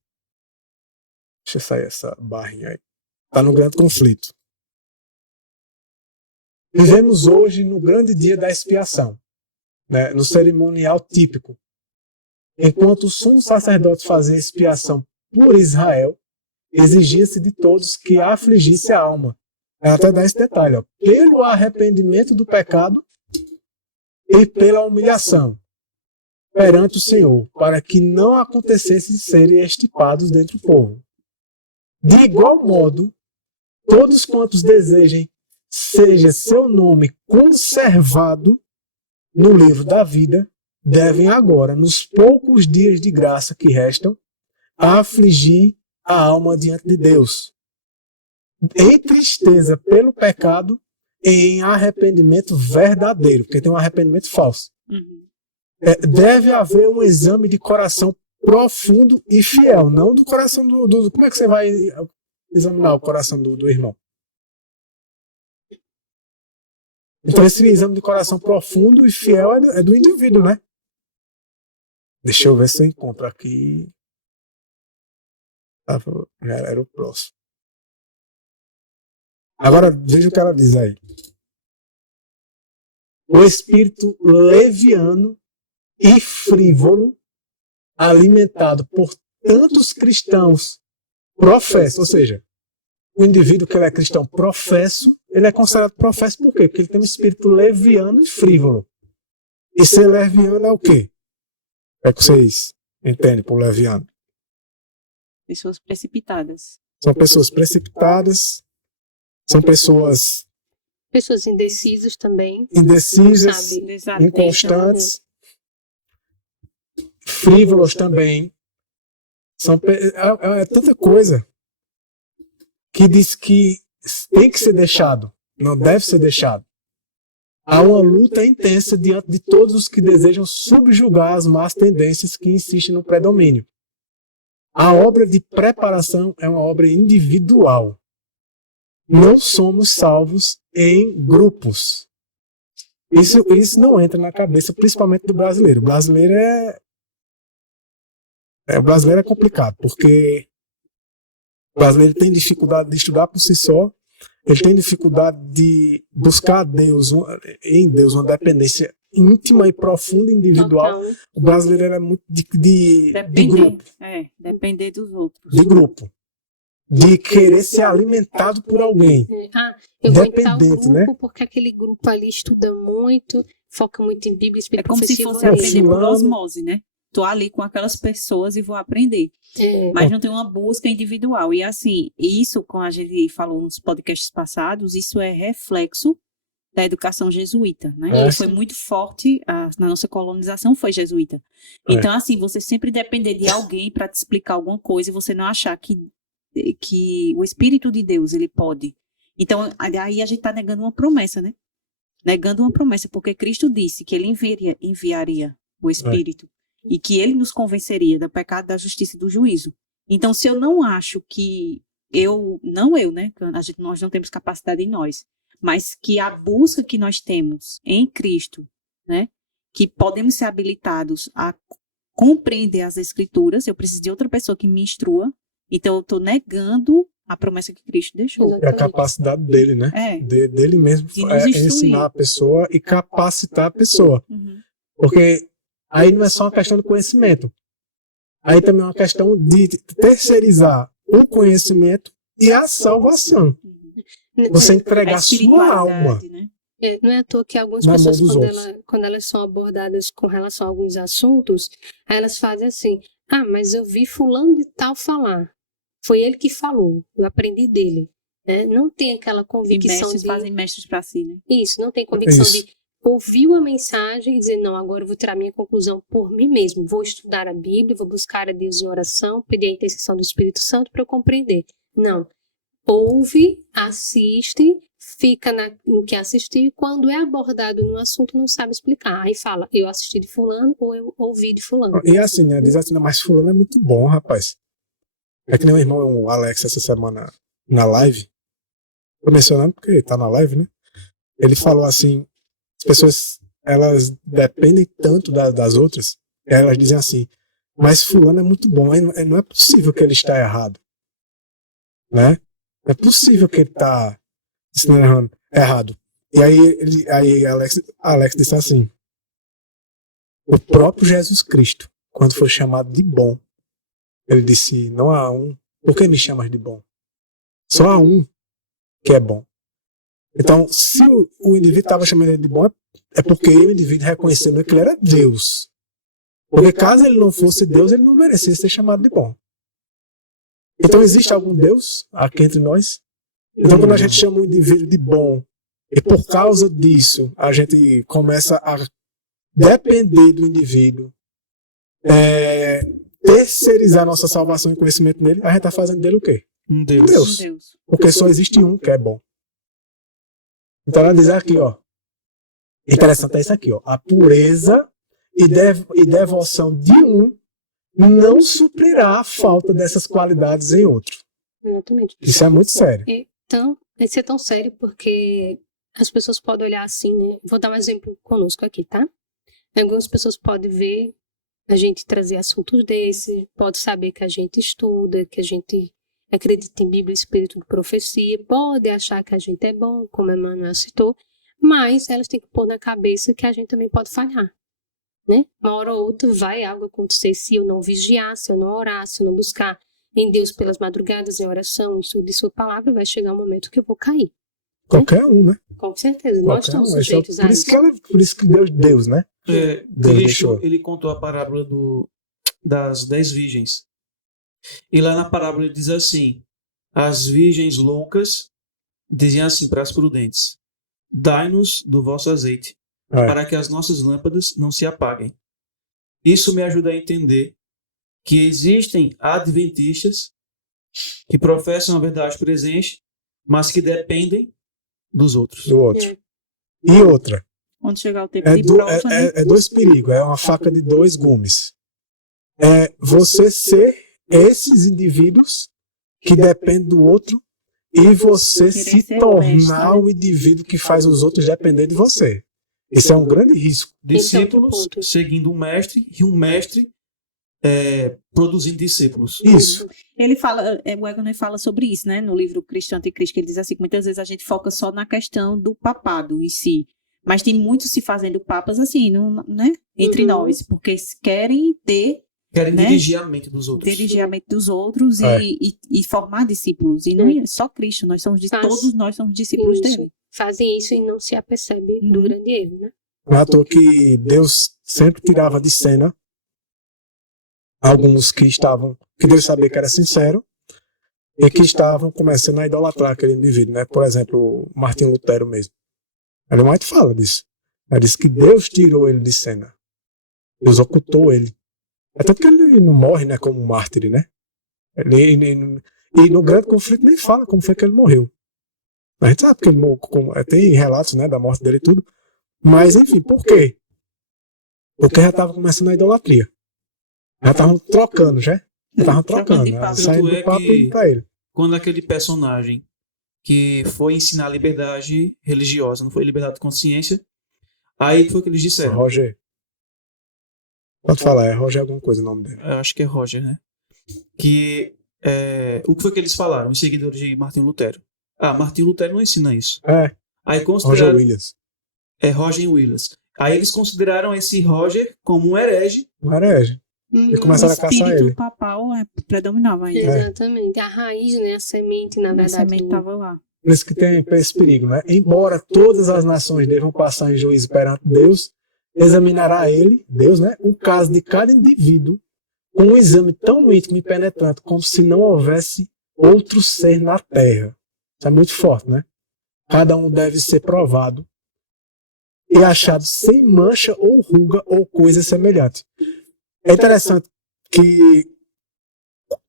Deixa eu sair essa barrinha aí. Está no grande conflito. Vivemos hoje no grande dia da expiação, né, no cerimonial típico. Enquanto o sumo sacerdote fazia expiação por Israel, exigia-se de todos que afligisse a alma. Ela até dá esse detalhe, ó, pelo arrependimento do pecado e pela humilhação perante o Senhor, para que não acontecesse de serem extirpados dentre o povo. De igual modo, todos quantos desejem seja seu nome conservado no livro da vida, devem agora, nos poucos dias de graça que restam, afligir a alma diante de Deus, em tristeza pelo pecado e em arrependimento verdadeiro, porque tem um arrependimento falso. Deve haver um exame de coração profundo e fiel, não do coração do como é que você vai examinar o coração do irmão? Então esse exame de coração profundo e fiel é do indivíduo, né? Deixa eu ver se eu encontro aqui. Já era o próximo. Agora veja o que ela diz aí. O espírito leviano e frívolo, alimentado por tantos cristãos professos, ou seja, o indivíduo que ele é cristão professo, ele é considerado professo por quê? Porque ele tem um espírito leviano e frívolo. E ser leviano é o quê? É que vocês entendem por leviano? Pessoas precipitadas. São pessoas precipitadas, são pessoas indecisas também. Indecisas, Sabe? inconstantes, frívolos também. É tanta coisa que diz que tem que ser deixado, não deve ser deixado. Há uma luta intensa diante de todos os que desejam subjugar as más tendências que insistem no predomínio. A obra de preparação é uma obra individual. Não somos salvos em grupos. Isso não entra na cabeça, principalmente do brasileiro. O brasileiro é complicado, porque o brasileiro tem dificuldade de estudar por si só, ele tem dificuldade de buscar em Deus uma dependência íntima e profunda, individual. Total. O brasileiro é muito de grupo. Depender dos outros. De grupo. De querer ser alimentado por alguém. Eu vou em tal Dependente, grupo, né? porque aquele grupo ali estuda muito, foca muito em Bíblia, É Espírito como se Profecia, fosse vou aprender ler. por osmose, né? Tô ali com aquelas pessoas e vou aprender. Mas não tem uma busca individual. E assim, isso, como a gente falou nos podcasts passados, isso é reflexo da educação jesuíta, né? Que foi muito forte, na nossa colonização foi jesuíta. Então, assim, você sempre depender de alguém para te explicar alguma coisa e você não achar que o Espírito de Deus, ele pode. Então, aí a gente está negando uma promessa, né? Negando uma promessa, porque Cristo disse que ele enviaria o Espírito e que ele nos convenceria do pecado, da justiça e do juízo. Então, se eu não acho que né? Nós não temos capacidade em nós, mas que a busca que nós temos em Cristo, né? Que podemos ser habilitados a compreender as Escrituras, eu preciso de outra pessoa que me instrua, então eu estou negando a promessa que Cristo deixou. É a capacidade dele, né? Dele mesmo De nos instruir. ensinar a pessoa e capacitar a pessoa. Porque aí não é só uma questão de conhecimento. Aí também é uma questão de terceirizar o conhecimento e a salvação. Você entregar a sua alma. Né? Não é à toa que algumas na mão pessoas, dos outros. quando elas são abordadas com relação a alguns assuntos, aí elas fazem assim: ah, mas eu vi fulano de tal falar. Foi ele que falou, eu aprendi dele. Né? Não tem aquela E convicção mestres de... fazem mestres para si, né? Isso, não tem convicção Isso. de ouvir uma mensagem e dizer, não, agora eu vou tirar minha conclusão por mim mesmo. Vou estudar a Bíblia, vou buscar a Deus em oração, pedir a intercessão do Espírito Santo para eu compreender. Não. Ouve, assiste, fica no que assistiu e quando é abordado no assunto não sabe explicar. Aí fala, eu assisti de fulano ou eu ouvi de fulano. E assim, né? Diz assim, mas fulano é muito bom, rapaz. É que nem o irmão o Alex essa semana na live. Tô mencionando porque tá na live, né? Ele falou assim, as pessoas, elas dependem tanto das outras, elas dizem assim, mas fulano é muito bom, não é possível que ele está errado. Né? Não é possível que ele está ensinando errado. E aí Alex disse assim, o próprio Jesus Cristo, quando foi chamado de bom, ele disse, não há um, por que me chamas de bom? Só há um que é bom. Então, se o indivíduo estava chamando ele de bom, é porque o indivíduo reconhecendo que ele era Deus. Porque caso ele não fosse Deus, ele não merecia ser chamado de bom. Então, existe algum Deus aqui entre nós? Então, quando a gente chama um indivíduo de bom, e por causa disso, a gente começa a depender do indivíduo, terceirizar nossa salvação e conhecimento nele, a gente está fazendo dele o quê? Um Deus. Deus. Porque só existe um que é bom. Então ela diz aqui, ó. Interessante é isso aqui, ó. A pureza e devoção de um não suprirá a falta dessas qualidades em outro. Exatamente. Isso é muito sério. Então, isso é tão sério porque as pessoas podem olhar assim, né? Vou dar um exemplo conosco aqui, tá? Algumas pessoas podem ver a gente trazer assuntos desses, pode saber que a gente estuda, que a gente acredita em Bíblia e Espírito de Profecia, pode achar que a gente é bom, como a Emmanuel citou, mas elas têm que pôr na cabeça que a gente também pode falhar, né? Uma hora ou outra vai algo acontecer se eu não vigiar, se eu não orar, se eu não buscar em Deus pelas madrugadas, em oração, em estudo de sua palavra, vai chegar um momento que eu vou cair. Qualquer um, né? Com certeza, nós Qualquer estamos um. sujeitos a isso. Por isso que Deus, né? Ele contou a parábola das 10 virgens. E lá na parábola ele diz assim, as virgens loucas diziam assim para as prudentes, dai-nos do vosso azeite, para que as nossas lâmpadas não se apaguem. Isso me ajuda a entender que existem adventistas que professam a verdade presente, mas que dependem dos outros. Do outro. E outra. Quando chegar o tempo de prova, né? É dois perigos, é uma faca de dois gumes. É você ser esses indivíduos que dependem do outro e você se tornar o indivíduo que faz os outros depender de você. Isso é um grande risco. Discípulos seguindo um mestre e um mestre produzindo discípulos. Isso. Ele fala, o Egon fala sobre isso, né? No livro Cristo Anticristo, que ele diz assim, que muitas vezes a gente foca só na questão do papado em si. Mas tem muitos se fazendo papas assim, né? Entre nós, porque querem ter... Querem né? dirigir a mente dos outros. Dirigir a mente dos outros e formar discípulos. E não é só Cristo, todos nós somos discípulos dele. Fazem isso e não se apercebe do grande erro, né? Não é à toa que Deus sempre tirava de cena alguns que Deus sabia que era sincero e que estavam começando a idolatrar aquele indivíduo, né? Por exemplo, o Martinho Lutero mesmo. Ellen White fala disso. Ela diz que Deus tirou ele de cena. Deus ocultou ele. É tanto que ele não morre, né, como um mártir, né? E no grande conflito nem fala como foi que ele morreu. A gente sabe que ele morreu, tem relatos, né, da morte dele e tudo. Mas, enfim, por quê? Porque já estava começando a idolatria. Já estavam trocando, já? Já estavam trocando. Saindo do papo e indo pra ele. Quando aquele personagem que foi ensinar liberdade religiosa, não foi liberdade de consciência, aí foi o que eles disseram. Roger. Pode falar, é Roger alguma coisa o nome dele. Eu acho que é Roger, né? Que o que foi que eles falaram, os seguidores de Martinho Lutero? Martinho Lutero não ensina isso. Aí Roger Williams. Roger Williams. Aí eles consideraram esse Roger como um herege. Um herege. E O começaram a caçar espírito ele. papal predominava ainda. Exatamente. A raiz, né? A semente, na A verdade. semente estava lá. Por isso que tem esse perigo, né? Embora todas as nações devam passar em juízo perante Deus, examinará ele, Deus, né? O caso de cada indivíduo com um exame tão íntimo e penetrante como se não houvesse outro ser na terra. Isso é muito forte, né? Cada um deve ser provado e achado sem mancha ou ruga ou coisa semelhante. É interessante que,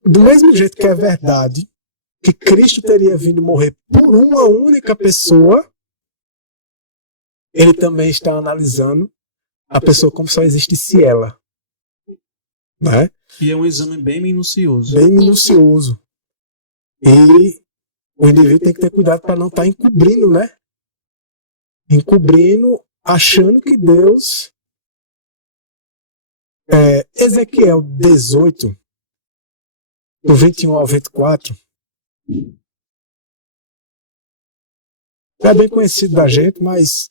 do mesmo jeito que é verdade que Cristo teria vindo morrer por uma única pessoa, ele também está analisando a pessoa como só existisse ela. Né? E é um exame bem minucioso. Bem minucioso. E o indivíduo tem que ter cuidado para não estar encobrindo, né? Encobrindo, achando que Deus... Ezequiel 18, do 21 ao 24, é bem conhecido da gente, mas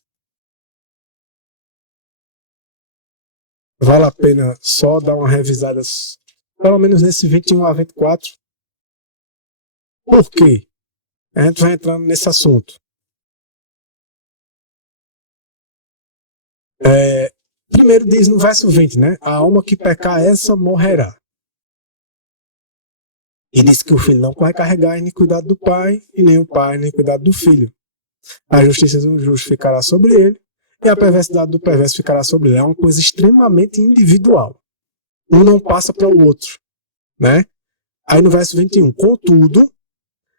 vale a pena só dar uma revisada, pelo menos nesse 21 a 24. Por quê? A gente vai entrando nesse assunto. Primeiro diz no verso 20, né? A alma que pecar, essa morrerá. E diz que o filho não vai carregar a iniquidade do pai, e nem o pai a iniquidade do filho. A justiça do justo ficará sobre ele, e a perversidade do perverso ficará sobre ele. É uma coisa extremamente individual. Um não passa para o outro, né? Aí no verso 21, contudo,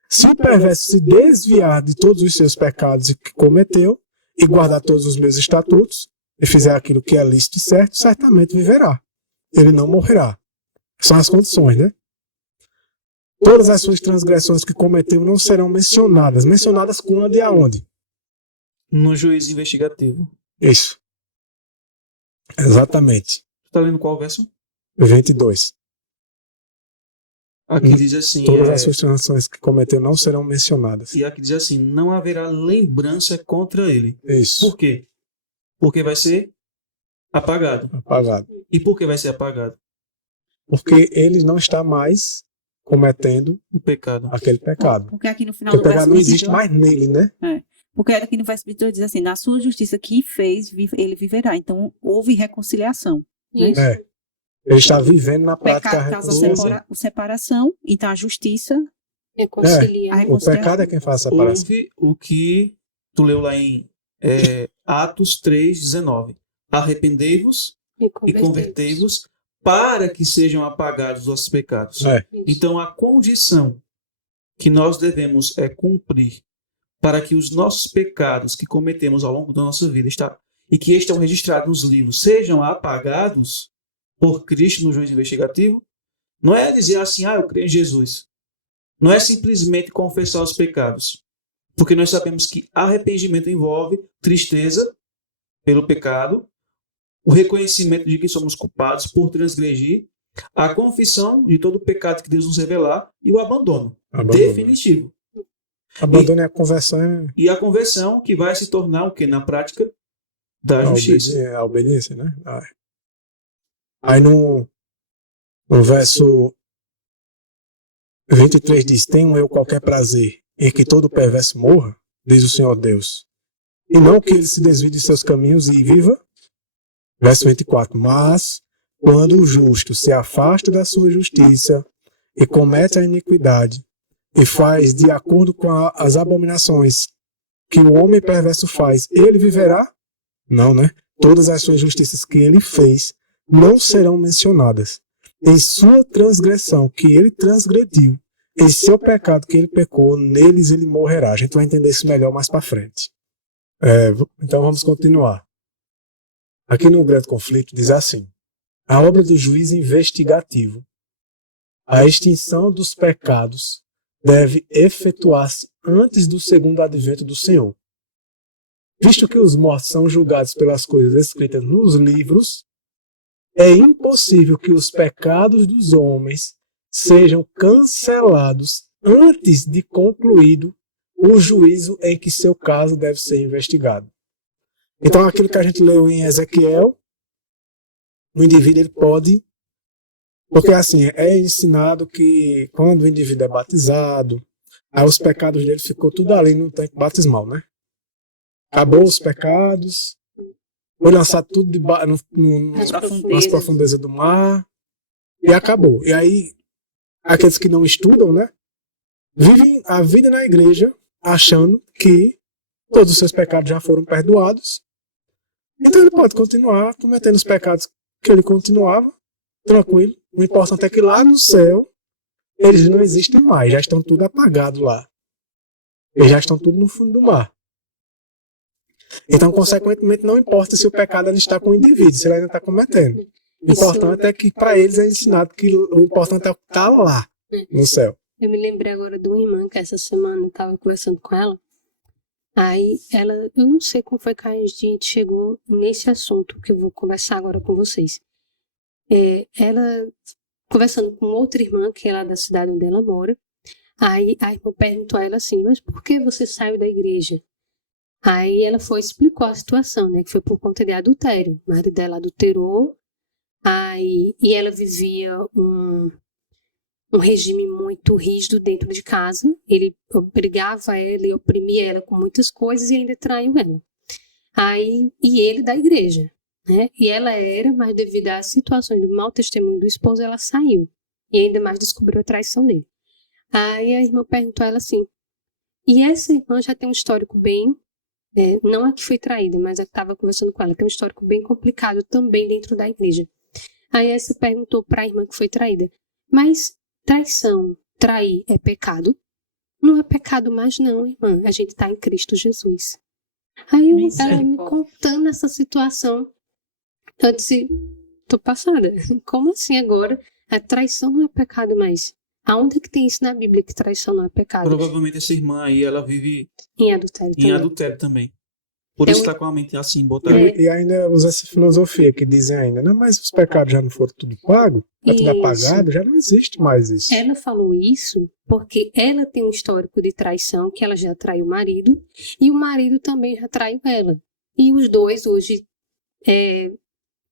se o perverso se desviar de todos os seus pecados que cometeu, e guardar todos os meus estatutos, e fizer aquilo que é lícito e certo, certamente viverá. Ele não morrerá. São as condições, né? Todas as suas transgressões que cometeu não serão mencionadas. Mencionadas quando e aonde? No juízo investigativo. Isso. Exatamente. Tu tá lendo qual verso? 22. Aqui diz assim. Todas as suas transgressões que cometeu não serão mencionadas. E aqui diz assim: não haverá lembrança contra ele. Isso. Por quê? Porque vai ser apagado. Apagado. E por que vai ser apagado? Porque ele não está mais cometendo O pecado. aquele pecado. Porque aqui no final Porque o do verso pecado não existe 22, mais nele, né? porque aqui no verso 22 diz assim, na sua justiça que fez, ele viverá. Então, houve reconciliação. Né? Isso. Ele está vivendo na prática a Pecado causa reconciliação. separação, então a justiça, Reconciliar. O pecado é quem faz a separação. Houve o que tu leu lá em Atos 3:19. Arrependei-vos e convertei-vos para que sejam apagados os vossos pecados. Então, a condição que nós devemos cumprir para que os nossos pecados que cometemos ao longo da nossa vida e que estão registrados nos livros sejam apagados por Cristo no juízo investigativo, não é dizer assim, eu creio em Jesus. Não é simplesmente confessar os pecados. Porque nós sabemos que arrependimento envolve tristeza pelo pecado, o reconhecimento de que somos culpados por transgredir, a confissão de todo o pecado que Deus nos revelar e o abandono. Definitivo. Abandono é a conversão. E a conversão que vai se tornar o quê? Na prática da justiça. A obediência, né? Aí no verso 23 diz, tenho eu qualquer prazer em que todo perverso morra, diz o Senhor Deus, e não que ele se desvie de seus caminhos e viva. Verso 24, mas quando o justo se afasta da sua justiça e comete a iniquidade e faz de acordo com as abominações que o homem perverso faz, ele viverá? Não, né? Todas as suas justiças que ele fez não serão mencionadas. Em sua transgressão que ele transgrediu, em seu pecado que ele pecou, neles ele morrerá. A gente vai entender isso melhor mais para frente. Então vamos continuar. Aqui no Grande Conflito diz assim, a obra do juiz investigativo, a extinção dos pecados deve efetuar-se antes do segundo advento do Senhor. Visto que os mortos são julgados pelas coisas escritas nos livros, é impossível que os pecados dos homens sejam cancelados antes de concluído o juízo em que seu caso deve ser investigado. Então, aquilo que a gente leu em Ezequiel, o indivíduo ele pode Porque assim, é ensinado que quando o indivíduo é batizado, aí os pecados dele ficou tudo ali no tanque batismal, né? Acabou os pecados, foi lançado tudo Nas nas profundezas. profundezas do mar e acabou. E aí, aqueles que não estudam, né? Vivem a vida na igreja achando que todos os seus pecados já foram perdoados. Então ele pode continuar cometendo os pecados que ele continuava, tranquilo. O importante é que lá no céu eles não existem mais, já estão tudo apagados lá. Eles já estão tudo no fundo do mar. Então, consequentemente, não importa se o pecado ainda está com o indivíduo, se ele ainda está cometendo. O importante é que para eles é ensinado que o importante é estar lá no céu. Eu me lembrei agora de uma irmã que essa semana eu estava conversando com ela. Aí ela, eu não sei como foi que a gente chegou nesse assunto que eu vou conversar agora com vocês. Ela, conversando com outra irmã, que é lá da cidade onde ela mora, aí a irmã perguntou a ela assim, mas por que você saiu da igreja? Aí ela explicou a situação, né, que foi por conta de adultério. O marido dela adulterou, e ela vivia um regime muito rígido dentro de casa. Ele obrigava ela e oprimia ela com muitas coisas e ainda traiu ela. E ele da igreja, né? E ela era, mas devido às situações do mau testemunho do esposo, ela saiu. E ainda mais descobriu a traição dele. Aí a irmã perguntou a ela assim, e essa irmã já tem um histórico bem, não a que foi traída, mas a que estava conversando com ela, tem um histórico bem complicado também dentro da igreja. Aí essa perguntou para a irmã que foi traída, mas traição, trair é pecado? Não é pecado mais não, irmã. A gente está em Cristo Jesus. Aí ela me contando essa situação, eu disse, tô passada. Como assim agora? A traição não é pecado mais. Aonde que tem isso na Bíblia que traição não é pecado? Provavelmente essa irmã aí, ela vive Em adultério em também. adultério também. Por isso está com a mente assim, botada. E ainda usa essa filosofia que dizem ainda, não, mas os pecados já não foram tudo pago, já tudo apagado, já não existe mais isso. Ela falou isso porque ela tem um histórico de traição, que ela já traiu o marido, e o marido também já traiu ela. E os dois hoje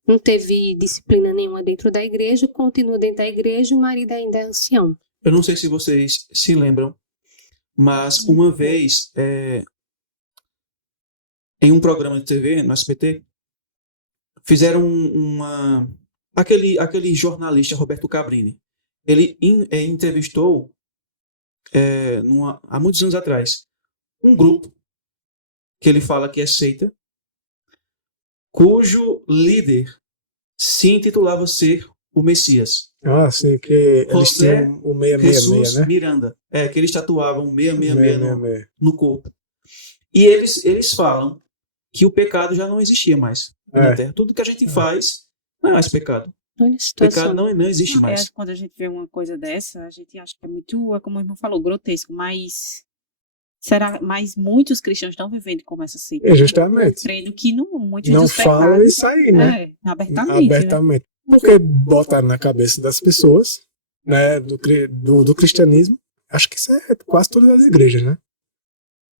não teve disciplina nenhuma dentro da igreja, continua dentro da igreja, o marido ainda é ancião. Eu não sei se vocês se lembram, mas uma vez, em um programa de TV, no SBT, fizeram aquele jornalista Roberto Cabrini. Ele entrevistou, há muitos anos atrás, um grupo que ele fala que é seita, cujo líder se intitulava ser o Messias. Ah, sim, que eles José tinham o 666, Jesus né? Miranda. Que eles tatuavam 666 666. no corpo. E eles falam que o pecado já não existia mais na Terra. Tudo que a gente faz não é mais pecado. Olha a situação. Pecado não existe mais. Quando a gente vê uma coisa dessa, a gente acha que é muito, como o irmão falou, grotesco, mas mas muitos cristãos estão vivendo como essa seita. Justamente. Crendo que muitos Não dos falam pecados, isso aí, né? abertamente. Né? Porque botaram na cabeça das pessoas, né, do cristianismo, acho que isso é quase todas as igrejas, né?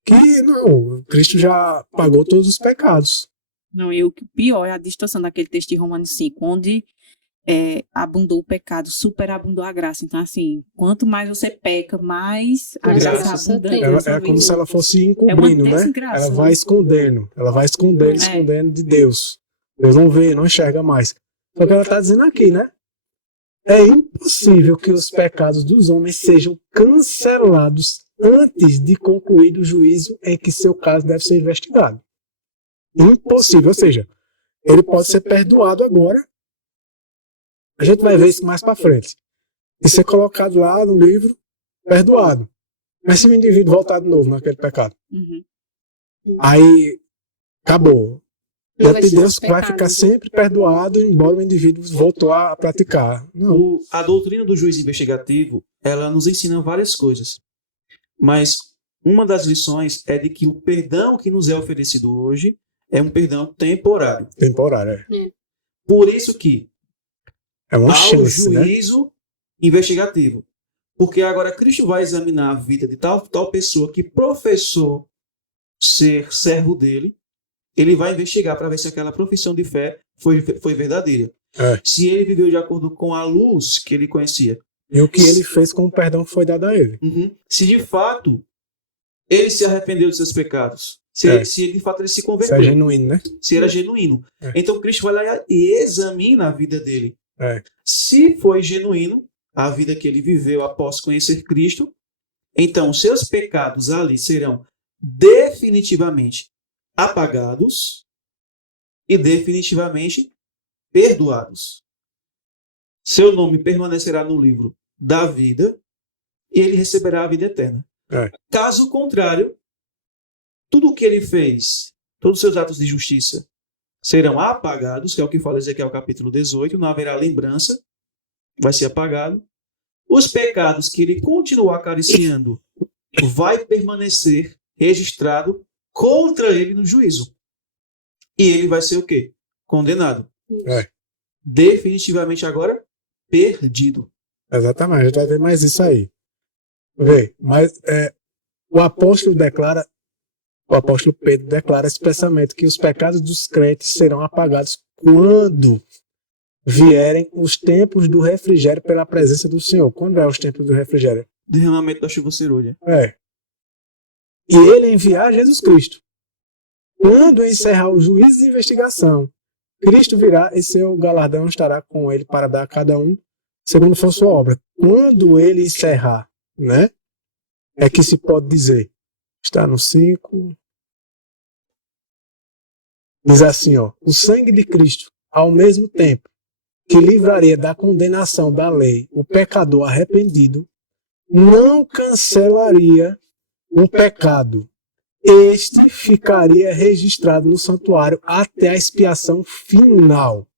Que não, Cristo já pagou todos os pecados. Não, e o pior é a distorção daquele texto de Romanos 5, onde abundou o pecado, superabundou a graça. Então, assim, quanto mais você peca, mais a graça graça abundante. tem. É como se ela fosse encobrindo, né? desgraça, Ela vai escondendo. Ela vai escondendo de Deus. Deus não vê, não enxerga mais. Só que ela está dizendo aqui, né? É impossível que os pecados dos homens sejam cancelados antes de concluir o juízo em que seu caso deve ser investigado. Impossível. Ou seja, ele pode ser perdoado agora. A gente vai ver isso mais para frente. E ser colocado lá no livro, perdoado. Mas se o indivíduo voltar de novo naquele pecado, aí acabou. Diante de Deus vai ficar sempre perdoado, embora o indivíduo voltou a praticar. Não. A doutrina do juiz investigativo, ela nos ensina várias coisas. Mas uma das lições é de que o perdão que nos é oferecido hoje é um perdão temporário. Temporário, Por isso que é uma há o chance, né? juízo investigativo. Porque agora Cristo vai examinar a vida de tal pessoa que professou ser servo dele. Ele vai investigar para ver se aquela profissão de fé foi verdadeira. É. Se ele viveu de acordo com a luz que ele conhecia. E o que ele fez com o perdão que foi dado a ele. Se de fato ele se arrependeu dos seus pecados. Se de fato ele se Isso converteu. é genuíno, né? Se era genuíno. É. Então Cristo vai lá e examina a vida dele. É. Se foi genuíno a vida que ele viveu após conhecer Cristo, então os seus pecados ali serão definitivamente apagados e definitivamente perdoados. Seu nome permanecerá no livro da vida e ele receberá a vida eterna. É. Caso contrário, tudo o que ele fez, todos os seus atos de justiça serão apagados, que é o que fala Ezequiel capítulo 18, não haverá lembrança, vai ser apagado. Os pecados que ele continuar acariciando vai permanecer registrado contra ele no juízo. E ele vai ser o quê? Condenado. É. Definitivamente agora perdido. Exatamente, a gente vai ver mais isso aí. Vê, mas o apóstolo Pedro declara expressamente que os pecados dos crentes serão apagados quando vierem os tempos do refrigério pela presença do Senhor. Quando é os tempos do refrigério? Derramamento da chuva cerúlea. E ele enviar Jesus Cristo. Quando encerrar o juízo de investigação, Cristo virá e seu galardão estará com ele para dar a cada um segundo for sua obra. Quando ele encerrar, né? É que se pode dizer. Está no 5. Diz assim, ó. O sangue de Cristo, ao mesmo tempo que livraria da condenação da lei o pecador arrependido, não cancelaria o pecado. Este ficaria registrado no santuário até a expiação final.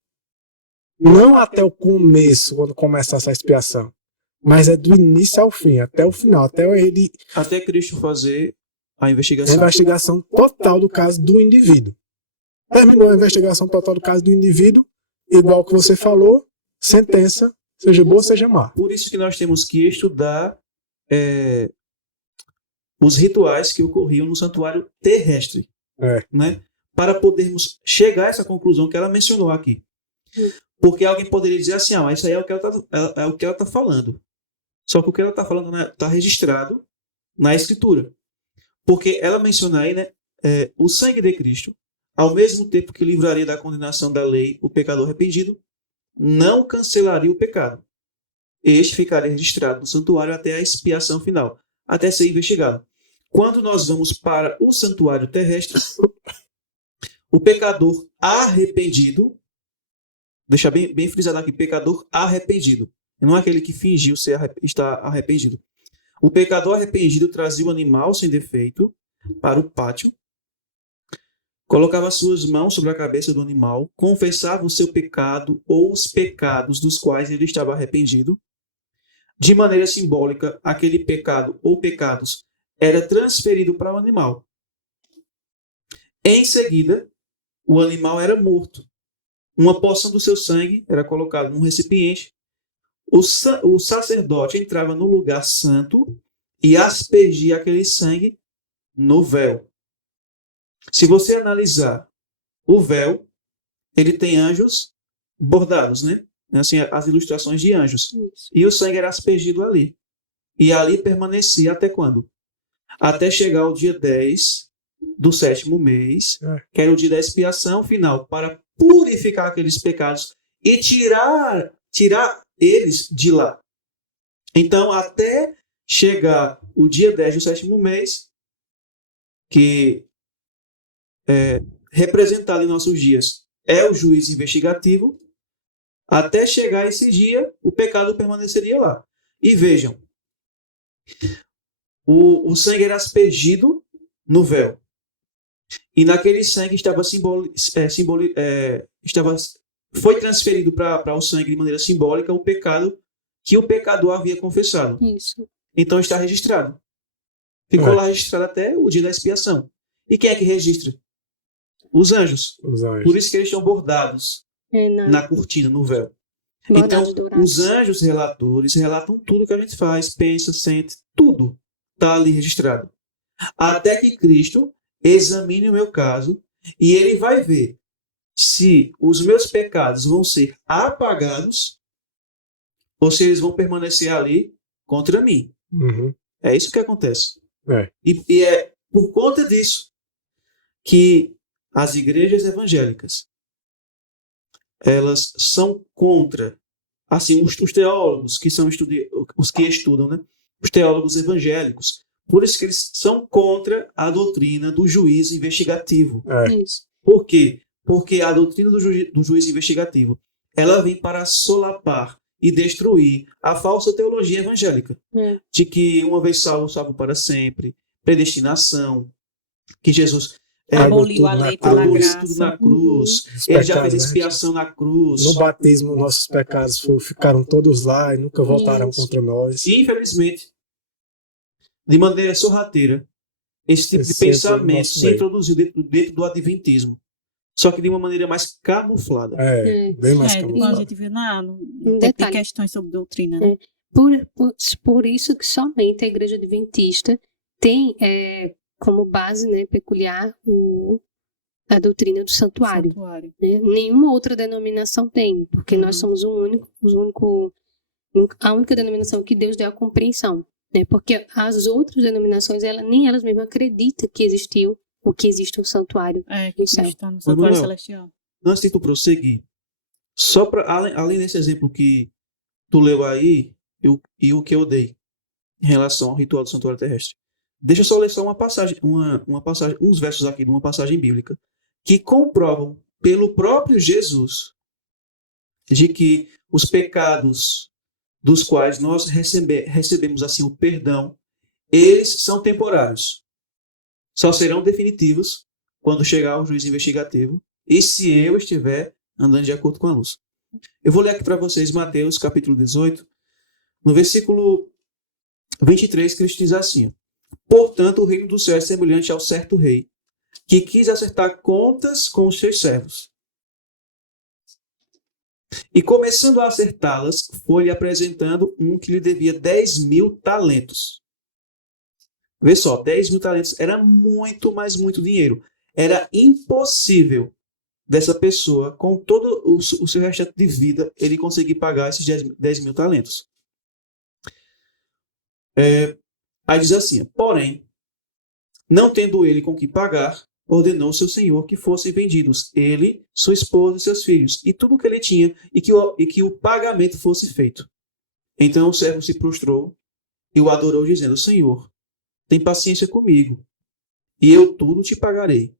Não até o começo, quando começasse a expiação, mas é do início ao fim, até o final, até Cristo fazer a a investigação. investigação total do caso do indivíduo. Terminou a investigação total do caso do indivíduo, igual que você falou, sentença, seja boa, seja má. Por isso que nós temos que estudar os rituais que ocorriam no santuário terrestre, né? Para podermos chegar a essa conclusão que ela mencionou aqui. Porque alguém poderia dizer assim, mas isso aí é o que ela está falando. Só que o que ela está falando está registrado na Escritura. Porque ela menciona aí, né, o sangue de Cristo, ao mesmo tempo que livraria da condenação da lei o pecador arrependido, não cancelaria o pecado. Este ficaria registrado no santuário até a expiação final, até ser investigado. Quando nós vamos para o santuário terrestre, o pecador arrependido, deixa bem frisado aqui, pecador arrependido, não é aquele que fingiu estar arrependido. O pecador arrependido trazia o animal sem defeito para o pátio, colocava suas mãos sobre a cabeça do animal, confessava o seu pecado ou os pecados dos quais ele estava arrependido. De maneira simbólica, aquele pecado ou pecados era transferido para o animal. Em seguida, o animal era morto. Uma porção do seu sangue era colocada num recipiente. O sacerdote entrava no lugar santo e aspergia aquele sangue no véu. Se você analisar o véu, ele tem anjos bordados, né? Assim, as ilustrações de anjos. Isso. E o sangue era aspergido ali. E ali permanecia até quando? Até chegar o dia 10 do 7º mês, que era o dia da expiação final, para purificar aqueles pecados e tirar eles de lá. Então, até chegar o dia 10 do 7º mês, que representado em nossos dias é o juízo investigativo, até chegar esse dia, o pecado permaneceria lá. E vejam, o sangue era aspergido no véu. E naquele sangue foi transferido para o sangue de maneira simbólica o pecado que o pecador havia confessado. Isso. Então está registrado. Ficou lá registrado até o dia da expiação. E quem é que registra? Os anjos. Por isso que eles estão bordados na cortina, no véu. Então, os anjos relatores relatam tudo que a gente faz, pensa, sente, tudo está ali registrado. Até que Cristo examine o meu caso e ele vai ver se os meus pecados vão ser apagados ou se eles vão permanecer ali contra mim. Uhum. É isso que acontece. É. E é por conta disso que as igrejas evangélicas, elas são contra, assim, os teólogos que são os que estudam, né? Os teólogos evangélicos, por isso que eles são contra a doutrina do juízo investigativo. Isso. Por quê? Porque a doutrina do juízo investigativo, ela vem para solapar e destruir a falsa teologia evangélica, de que uma vez salvo para sempre, predestinação, que Jesus aboliu a lei pela aboliu graça. tudo na cruz, Os ele já pecados, fez né? expiação na cruz. No batismo, nossos pecados ficaram todos lá e nunca voltaram Isso. contra nós. E, infelizmente, de maneira sorrateira, esse tipo de Esse entra no pensamento nosso se meio. introduziu dentro do adventismo, só que de uma maneira mais camuflada. Bem mais Quando a camuflado. gente vê no Um tem detalhe. questões sobre doutrina, né? Por isso que somente a Igreja Adventista tem como base, né, peculiar a doutrina do santuário. Santuário. Né? Nenhuma outra denominação tem, porque nós somos a única denominação que Deus deu a compreensão. Né? Porque as outras denominações, nem elas mesmas acreditam que existiu ou que existe um santuário. Que céu. está no santuário Manuel, celestial. Antes de tu prosseguir, só para além desse exemplo que tu leu aí e o que eu dei em relação ao ritual do santuário terrestre, deixa eu só ler só uma passagem, uns versos aqui de uma passagem bíblica que comprovam pelo próprio Jesus de que os pecados dos quais nós recebemos assim o perdão, eles são temporários. Só serão definitivos quando chegar o juiz investigativo e se eu estiver andando de acordo com a luz. Eu vou ler aqui para vocês Mateus capítulo 18, no versículo 23, Cristo diz assim: portanto, o reino do céu é semelhante ao certo rei, que quis acertar contas com os seus servos. E começando a acertá-las, foi-lhe apresentando um que lhe devia 10.000 talentos. Vê só, 10.000 talentos era muito, mas muito dinheiro. Era impossível dessa pessoa, com todo o seu restante de vida, ele conseguir pagar esses 10.000 talentos. Aí diz assim: porém, não tendo ele com que pagar, ordenou seu senhor que fossem vendidos ele, sua esposa e seus filhos, e tudo o que ele tinha, e que o pagamento fosse feito. Então o servo se prostrou e o adorou, dizendo: Senhor, tem paciência comigo, e eu tudo te pagarei.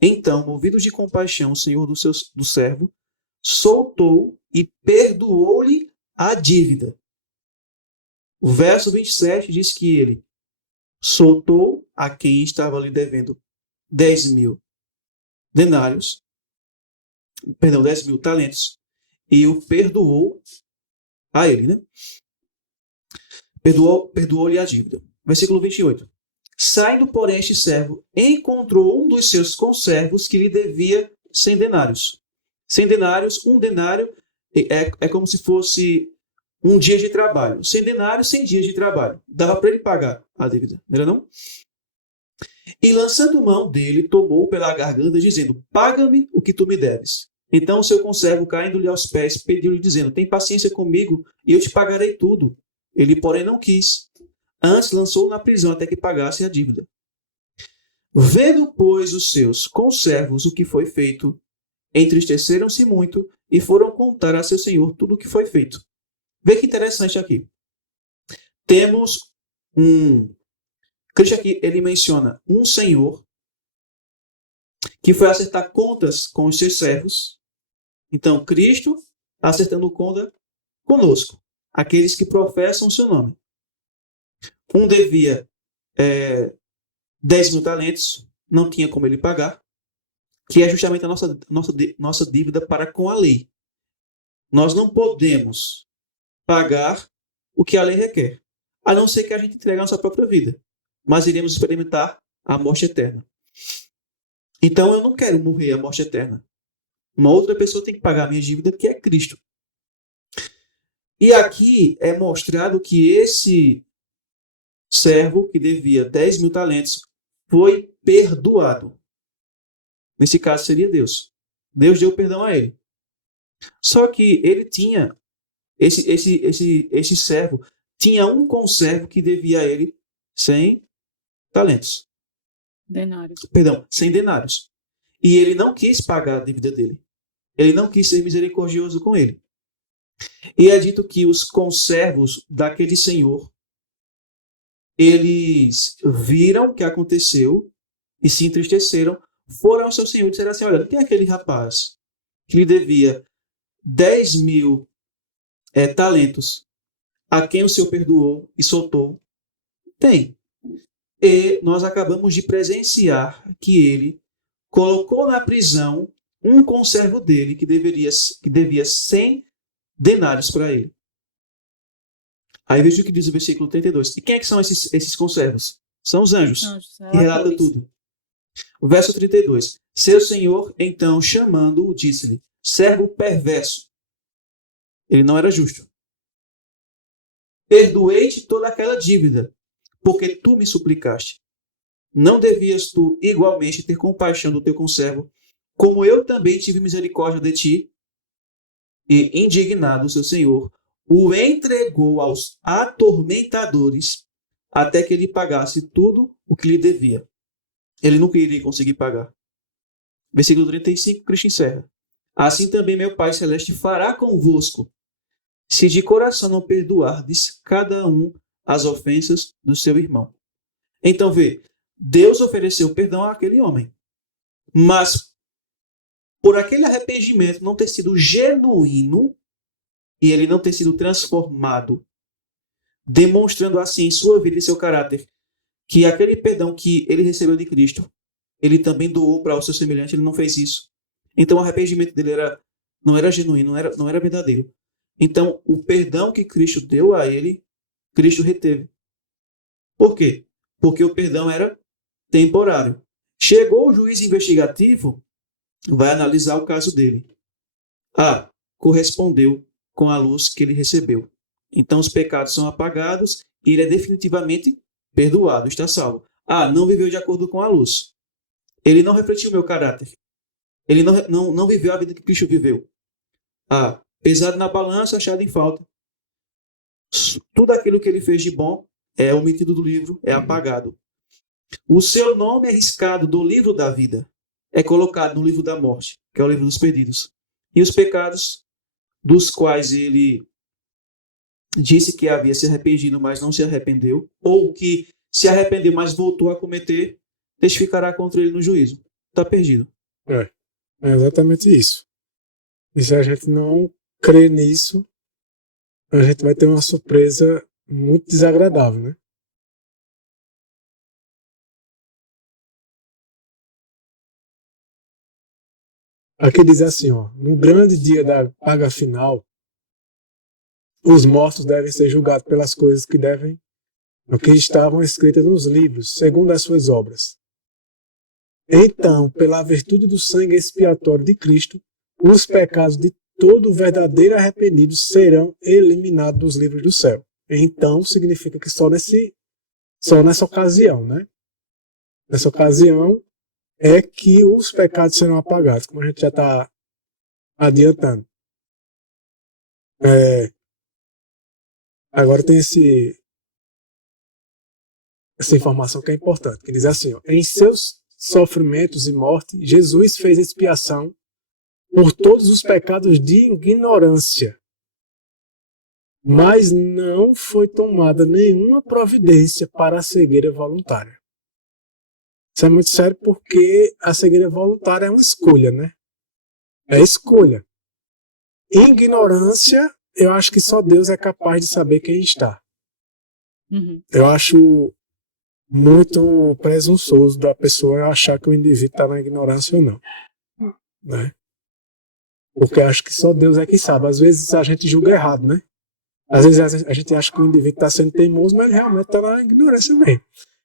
Então, movido de compaixão, o senhor do servo soltou e perdoou-lhe a dívida. O verso 27 diz que ele soltou a quem estava lhe devendo 10.000 denários, 10.000 talentos, e o perdoou a ele, né? Perdoou-lhe a dívida. Versículo 28. Saindo, porém, este servo encontrou um dos seus conservos que lhe devia 100 denários. 100 denários, um denário é como se fosse um dia de trabalho. 100 denários, 100 dias de trabalho. Dava para ele pagar a dívida, não era não? E lançando mão dele, tomou pela garganta, dizendo: paga-me o que tu me deves. Então o seu conservo, caindo-lhe aos pés, pediu-lhe, dizendo: tem paciência comigo e eu te pagarei tudo. Ele, porém, não quis. Antes lançou-o na prisão até que pagasse a dívida. Vendo, pois, os seus conservos o que foi feito, entristeceram-se muito e foram contar a seu senhor tudo o que foi feito. Vê que interessante aqui. Temos Cristo aqui, ele menciona um senhor que foi acertar contas com os seus servos. Então, Cristo acertando conta conosco, aqueles que professam o seu nome. Um devia 10.000 talentos, não tinha como ele pagar, que é justamente a nossa dívida para com a lei. Nós não podemos pagar o que a lei requer, a não ser que a gente entregue a nossa própria vida, mas iremos experimentar a morte eterna. Então eu não quero morrer a morte eterna. Uma outra pessoa tem que pagar a minha dívida, que é Cristo. E aqui é mostrado que esse servo que devia 10.000 talentos foi perdoado. Nesse caso seria Deus. Deus deu perdão a ele. Só que ele tinha, esse servo, tinha um conservo que devia a ele 100 talentos. Denários. Perdão, 100 denários. E ele não quis pagar a dívida dele. Ele não quis ser misericordioso com ele. E é dito que os conservos daquele senhor, eles viram o que aconteceu e se entristeceram, foram ao seu senhor e disseram assim, olha, tem aquele rapaz que lhe devia 10.000 talentos, a quem o senhor perdoou e soltou? Tem. E nós acabamos de presenciar que ele colocou na prisão um conservo dele que devia 100 denários para ele. Aí veja o que diz o versículo 32. E quem é que são esses conservos? São os anjos, que relatam tudo. O verso 32. Seu senhor, então, chamando-o, disse-lhe, servo perverso. Ele não era justo. Perdoei-te toda aquela dívida, porque tu me suplicaste. Não devias tu igualmente ter compaixão do teu conservo, como eu também tive misericórdia de ti? E, indignado, seu senhor o entregou aos atormentadores até que ele pagasse tudo o que lhe devia. Ele nunca iria conseguir pagar. Versículo 35, Cristo encerra. Assim também meu Pai Celeste fará convosco, se de coração não perdoardes cada um as ofensas do seu irmão. Então vê, Deus ofereceu perdão àquele homem, mas por aquele arrependimento não ter sido genuíno e ele não ter sido transformado, demonstrando assim em sua vida e seu caráter que aquele perdão que ele recebeu de Cristo, ele também doou para o seu semelhante, ele não fez isso. Então o arrependimento dele não era genuíno, não era verdadeiro. Então o perdão que Cristo deu a ele, Cristo reteve. Por quê? Porque o perdão era temporário. Chegou o juiz investigativo, vai analisar o caso dele. Correspondeu com a luz que ele recebeu. Então os pecados são apagados e ele é definitivamente perdoado, está salvo. Não viveu de acordo com a luz. Ele não refletiu o meu caráter. Ele não viveu a vida que Cristo viveu. Pesado na balança, achado em falta. Tudo aquilo que ele fez de bom é omitido do livro, é apagado. O seu nome é riscado do livro da vida, é colocado no livro da morte, que é o livro dos perdidos. E os pecados dos quais ele disse que havia se arrependido, mas não se arrependeu, ou que se arrependeu, mas voltou a cometer, testificará contra ele no juízo. Está perdido. É exatamente isso. E se a gente não crer nisso, a gente vai ter uma surpresa muito desagradável, né? Aqui diz assim, no grande dia da paga final, os mortos devem ser julgados pelas coisas que estavam escritas nos livros, segundo as suas obras. Então, pela virtude do sangue expiatório de Cristo, os pecados de todo verdadeiro arrependido serão eliminados dos livros do céu. Então, significa que só nessa ocasião, né? Nessa ocasião é que os pecados serão apagados, como a gente já está adiantando. Agora tem essa informação que é importante, que diz assim, em seus sofrimentos e morte, Jesus fez expiação por todos os pecados de ignorância, mas não foi tomada nenhuma providência para a cegueira voluntária. Isso é muito sério porque a cegueira voluntária é uma escolha, né? É escolha. Ignorância, eu acho que só Deus é capaz de saber quem está. Eu acho muito presunçoso da pessoa achar que o indivíduo está na ignorância ou não. Né? Porque acho que só Deus é quem sabe. Às vezes a gente julga errado, né? Às vezes a gente acha que o indivíduo está sendo teimoso, mas ele realmente está na ignorância mesmo.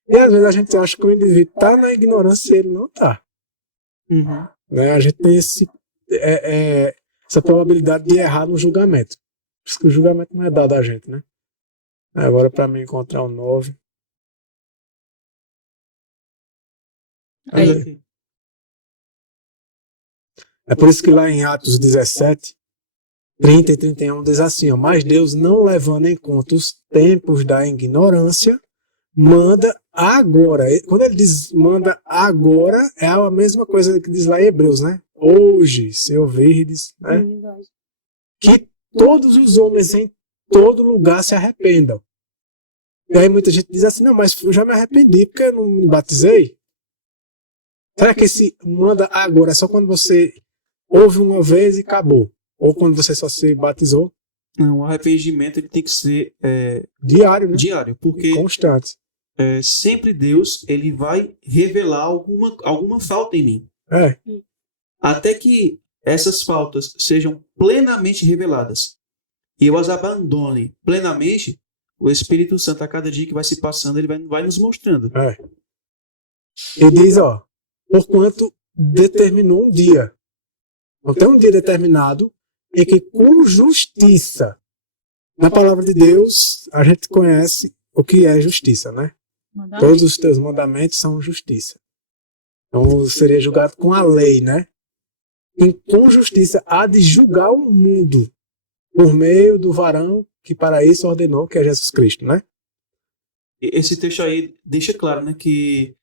E às vezes a gente acha que o indivíduo está na ignorância e ele não está. Né? A gente tem essa probabilidade de errar no julgamento. Por isso que o julgamento não é dado a gente, né? Agora, para mim encontrar o 9. É por isso que lá em Atos 17, 30 e 31 diz assim, ó, mas Deus, não levando em conta os tempos da ignorância, manda agora. Quando ele diz manda agora, é a mesma coisa que diz lá em Hebreus, né? Hoje, se ouvirdes, né? Que todos os homens em todo lugar se arrependam. E aí muita gente diz assim, não, mas eu já me arrependi porque eu não me batizei. Será que esse manda agora é só quando você ouve uma vez e acabou? Ou quando você só se batizou? Não, o arrependimento ele tem que ser Diário, né? diário, porque Constante. sempre Deus ele vai revelar alguma falta em mim. Até que essas faltas sejam plenamente reveladas e eu as abandone plenamente, o Espírito Santo, a cada dia que vai se passando, ele vai nos mostrando. E diz, ó, porquanto determinou um dia. Não tem um dia determinado em que com justiça, na palavra de Deus, a gente conhece o que é justiça, né? Todos os teus mandamentos são justiça. Então seria julgado com a lei, né? E com justiça há de julgar o mundo por meio do varão que para isso ordenou, que é Jesus Cristo, né? Esse texto aí deixa claro, né, que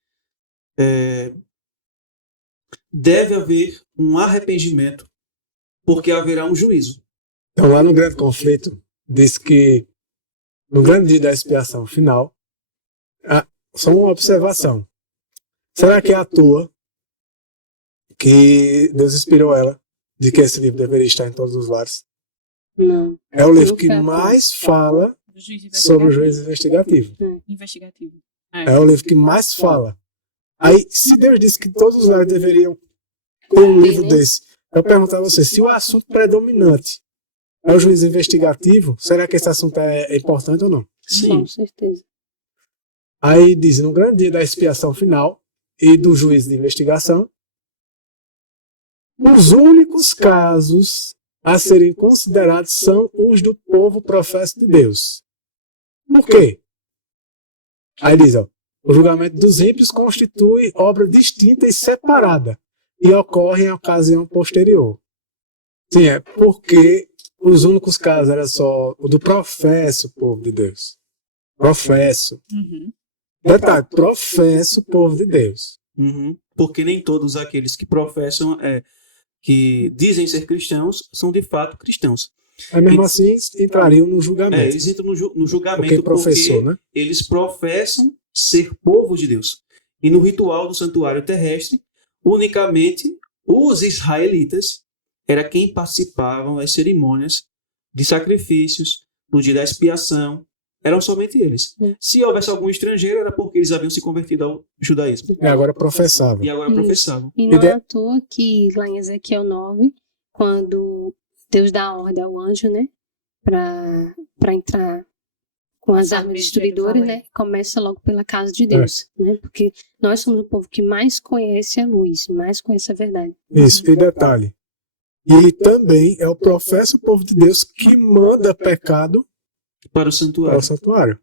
deve haver um arrependimento, porque haverá um juízo. Então lá no grande conflito, diz que no grande dia da expiação final, só uma observação. Será que é à toa que Deus inspirou ela de que esse livro deveria estar em todos os lares? Não. É o livro que mais fala sobre o juízo investigativo. É o livro que mais fala. Aí, se Deus disse que todos os lares deveriam ter um livro desse, eu pergunto a você, se o assunto predominante é o juízo investigativo, será que esse assunto é importante ou não? Sim. Com certeza. Aí diz, no grande dia da expiação final e do juízo de investigação, os únicos casos a serem considerados são os do povo professo de Deus. Por quê? Aí diz, ó, o julgamento dos ímpios constitui obra distinta e separada e ocorre em ocasião posterior. Sim, é porque os únicos casos era só o do professo povo de Deus. Professo. Detalhe, professo povo de Deus. Porque nem todos aqueles que professam, que dizem ser cristãos, são de fato cristãos. Mas mesmo assim, entrariam no julgamento. Eles entram no julgamento porque professor, né? Eles professam ser povo de Deus. E no ritual do santuário terrestre, unicamente os israelitas era quem participavam das cerimônias de sacrifícios, no dia da expiação, eram somente eles. Se houvesse algum estrangeiro, era porque eles haviam se convertido ao judaísmo. E agora professavam. E não é à toa que lá em Ezequiel 9, quando Deus dá a ordem ao anjo, né, para entrar com as armas destruidoras, né, começa logo pela casa de Deus, né, porque nós somos o povo que mais conhece a luz, mais conhece a verdade. Isso, e detalhe, e também é o professo povo de Deus que manda pecado para o santuário.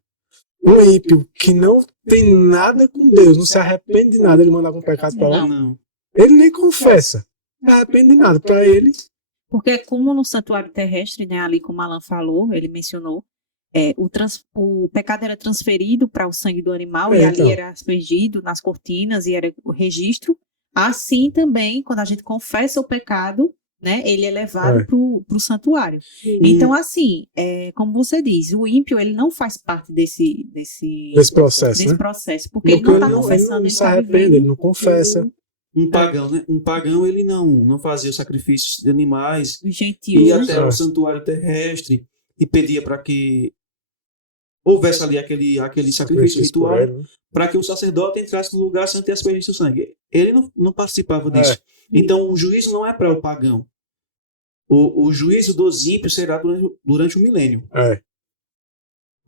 Um ímpio que não tem nada com Deus, não se arrepende de nada, ele manda algum pecado para lá. Não. Ele nem confessa, não se arrepende de nada. Para ele. Porque como no santuário terrestre, né, ali como Alan falou, ele mencionou, o pecado era transferido para o sangue do animal e ali era aspergido nas cortinas e era o registro. Assim também, quando a gente confessa o pecado, né, ele é levado para o santuário. Então, assim, como você diz, o ímpio ele não faz parte desse processo, porque ele não está confessando, ele não se arrepende, ele não confessa. Um pagão, né? Um pagão, ele não fazia os sacrifícios de animais, gentios, ia até o santuário terrestre e pedia para que houvesse ali aquele sacrifício ritual, para que o sacerdote entrasse no lugar santo e aspergisse o sangue. Ele não participava disso. Então, o juízo não é para o pagão. O juízo dos ímpios será durante o milênio.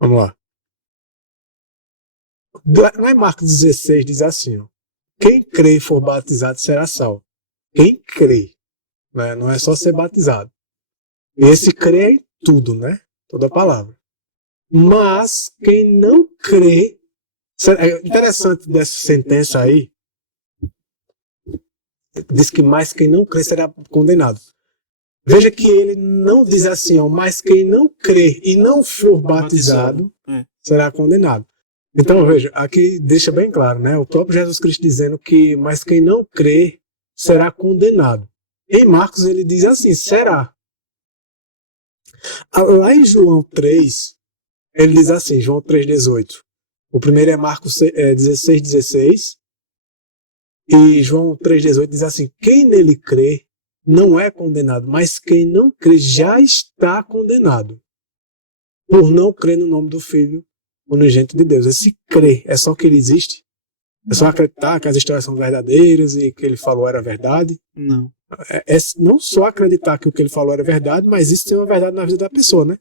Vamos lá. Não é Marcos 16, diz assim, ó, quem crê e for batizado será salvo. Quem crê, né? Não é só ser batizado. Esse crê é em tudo, né? Toda a palavra. Mas quem não crê, é interessante dessa sentença aí, diz que mais quem não crê será condenado. Veja que ele não diz assim, ó, mas quem não crê e não for batizado será condenado. Então, veja, aqui deixa bem claro, né? O próprio Jesus Cristo dizendo que mas quem não crê será condenado. Em Marcos ele diz assim, será. Lá em João 3, ele diz assim, João 3,18. O primeiro é Marcos 16,16. E João 3,18 diz assim, quem nele crê não é condenado, mas quem não crê já está condenado, por não crer no nome do Filho unigênito de Deus. Esse crer é só que ele existe? É só acreditar que as histórias são verdadeiras e que ele falou era verdade? Não. É não só acreditar que o que ele falou era verdade, mas isso tem uma verdade na vida da pessoa, né?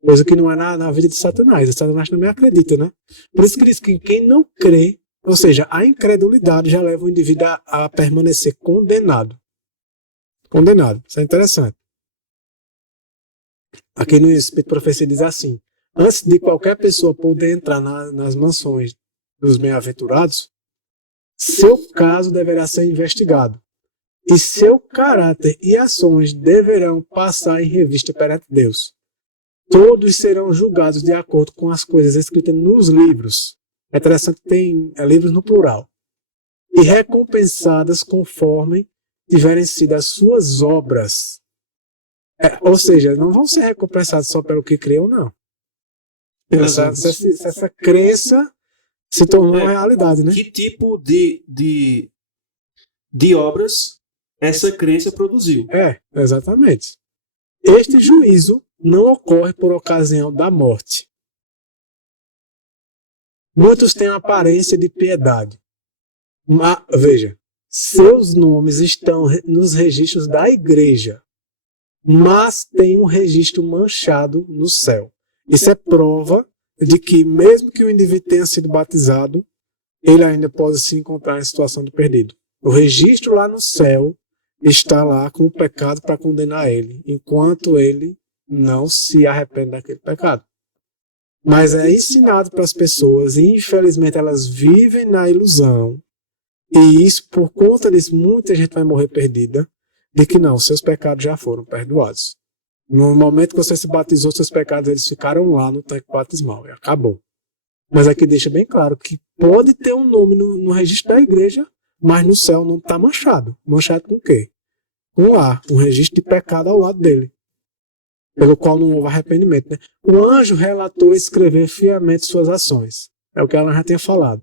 Coisa que não é na vida de Satanás. Satanás também acredita, né? Por isso que diz que quem não crê, ou seja, a incredulidade já leva o indivíduo a permanecer condenado. Condenado. Isso é interessante. Aqui no Espírito Profecia diz assim, antes de qualquer pessoa poder entrar nas mansões dos bem-aventurados, seu caso deverá ser investigado. E seu caráter e ações deverão passar em revista perante Deus. Todos serão julgados de acordo com as coisas escritas nos livros. É interessante que tem livros no plural. E recompensadas conforme tiverem sido as suas obras. Ou seja, não vão ser recompensados só pelo que criam, não. Essa crença se tornou uma realidade, né? Que tipo de obras essa crença produziu? Exatamente. Este juízo não ocorre por ocasião da morte. Muitos têm a aparência de piedade. Mas, veja, seus nomes estão nos registros da igreja, mas tem um registro manchado no céu. Isso é prova de que, mesmo que o indivíduo tenha sido batizado, ele ainda pode se encontrar em situação de perdido. O registro lá no céu está lá com o pecado para condenar ele, enquanto ele não se arrepende daquele pecado. Mas é ensinado para as pessoas e, infelizmente, elas vivem na ilusão. E isso, por conta disso, muita gente vai morrer perdida, de que não, seus pecados já foram perdoados. No momento que você se batizou, seus pecados eles ficaram lá no tanque batismal e acabou. Mas aqui deixa bem claro que pode ter um nome no registro da igreja, mas no céu não está manchado. Manchado com o quê? Com um registro de pecado ao lado dele, pelo qual não houve arrependimento. Né? O anjo relatou escrever fielmente suas ações. É o que ela já tinha falado.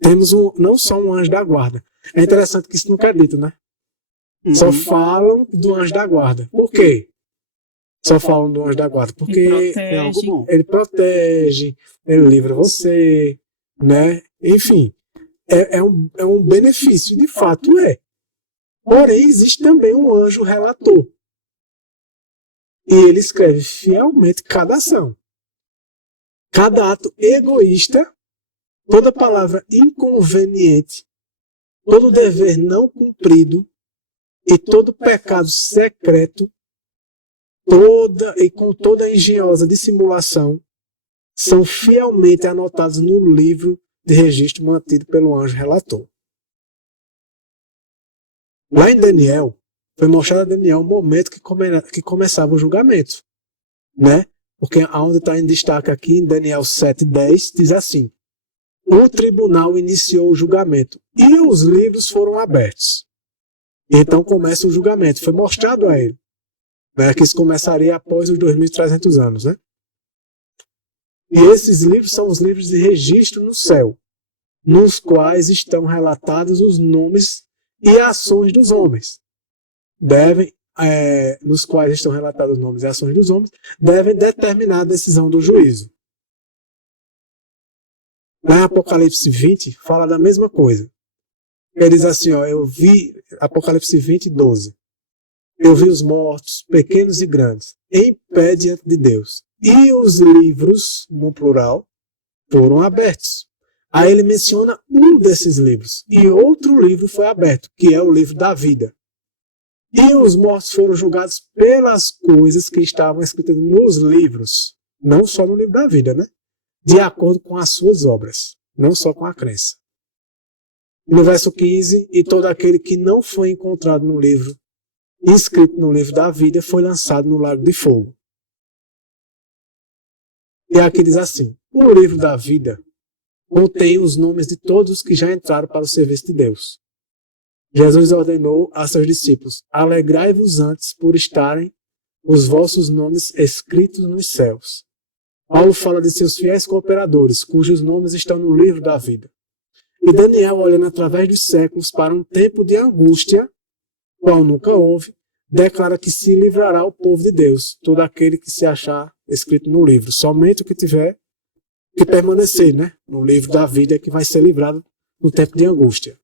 Temos não só um anjo da guarda. É interessante que isso nunca é dito, né? Só falam do anjo da guarda. Por quê? Só falam do anjo da guarda. Porque é algo bom. Ele protege, ele livra você, né? Enfim, é um benefício, de fato é. Porém, existe também um anjo relator. E ele escreve fielmente cada ação. Cada ato egoísta, toda palavra inconveniente, todo dever não cumprido e todo pecado secreto, com toda a engenhosa dissimulação, são fielmente anotados no livro de registro mantido pelo anjo relator. Lá em Daniel, foi mostrado a Daniel o momento que começava o julgamento, né? Porque aonde está em destaque aqui, em Daniel 7:10, diz assim, o tribunal iniciou o julgamento e os livros foram abertos. Então começa o julgamento, foi mostrado a ele, né, que isso começaria após os 2.300 anos. Né? E esses livros são os livros de registro no céu, nos quais estão relatados os nomes e ações dos homens. Nos quais estão relatados os nomes e ações dos homens, devem determinar a decisão do juízo. Lá em Apocalipse 20, fala da mesma coisa. Ele diz assim, eu vi, Apocalipse 20, 12. Eu vi os mortos, pequenos e grandes, em pé diante de Deus. E os livros, no plural, foram abertos. Aí ele menciona um desses livros. E outro livro foi aberto, que é o livro da vida. E os mortos foram julgados pelas coisas que estavam escritas nos livros. Não só no livro da vida, né? De acordo com as suas obras. Não só com a crença. E no verso 15, e todo aquele que não foi encontrado no livro, inscrito no livro da vida, foi lançado no lago de fogo. E aqui diz assim: o livro da vida contém os nomes de todos os que já entraram para o serviço de Deus. Jesus ordenou a seus discípulos: alegrai-vos antes por estarem os vossos nomes escritos nos céus. Paulo fala de seus fiéis cooperadores, cujos nomes estão no livro da vida. E Daniel, olhando através dos séculos para um tempo de angústia, qual nunca houve, declara que se livrará o povo de Deus, todo aquele que se achar escrito no livro. Somente o que tiver que permanecer, né, no livro da vida é que vai ser livrado no tempo de angústia.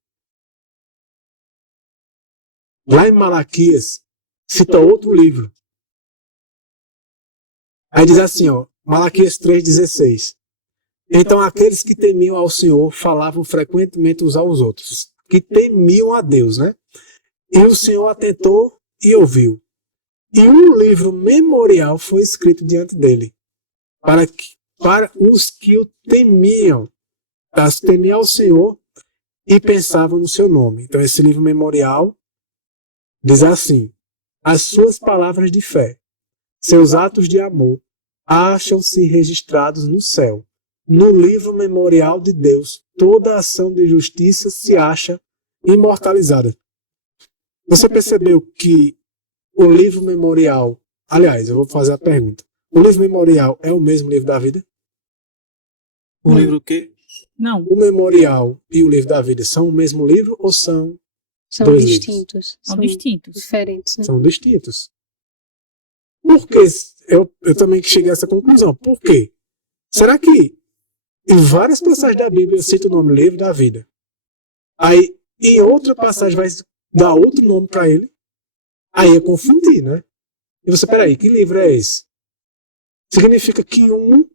Lá em Malaquias, cita outro livro. Aí diz assim, ó, Malaquias 3,16. Então aqueles que temiam ao Senhor falavam frequentemente uns aos outros, que temiam a Deus, né? E o Senhor atentou e ouviu. E um livro memorial foi escrito diante dele, para os que o temiam, temiam ao Senhor e pensavam no seu nome. Então esse livro memorial diz assim: as suas palavras de fé, seus atos de amor, acham-se registrados no céu. No livro memorial de Deus, toda ação de justiça se acha imortalizada. Você percebeu que o livro memorial... Aliás, eu vou fazer a pergunta. O livro memorial é o mesmo livro da vida? O livro o quê? Não. O memorial e o livro da vida são o mesmo livro ou são São dois distintos. São distintos. Diferentes, né? São distintos? Por que? Eu também cheguei a essa conclusão. Por quê? Será que em várias passagens da Bíblia cita o nome livro da vida? Aí, em outra passagem, vai dar outro nome para ele? Aí é confundir, né? E você, peraí, que livro é esse? Significa que um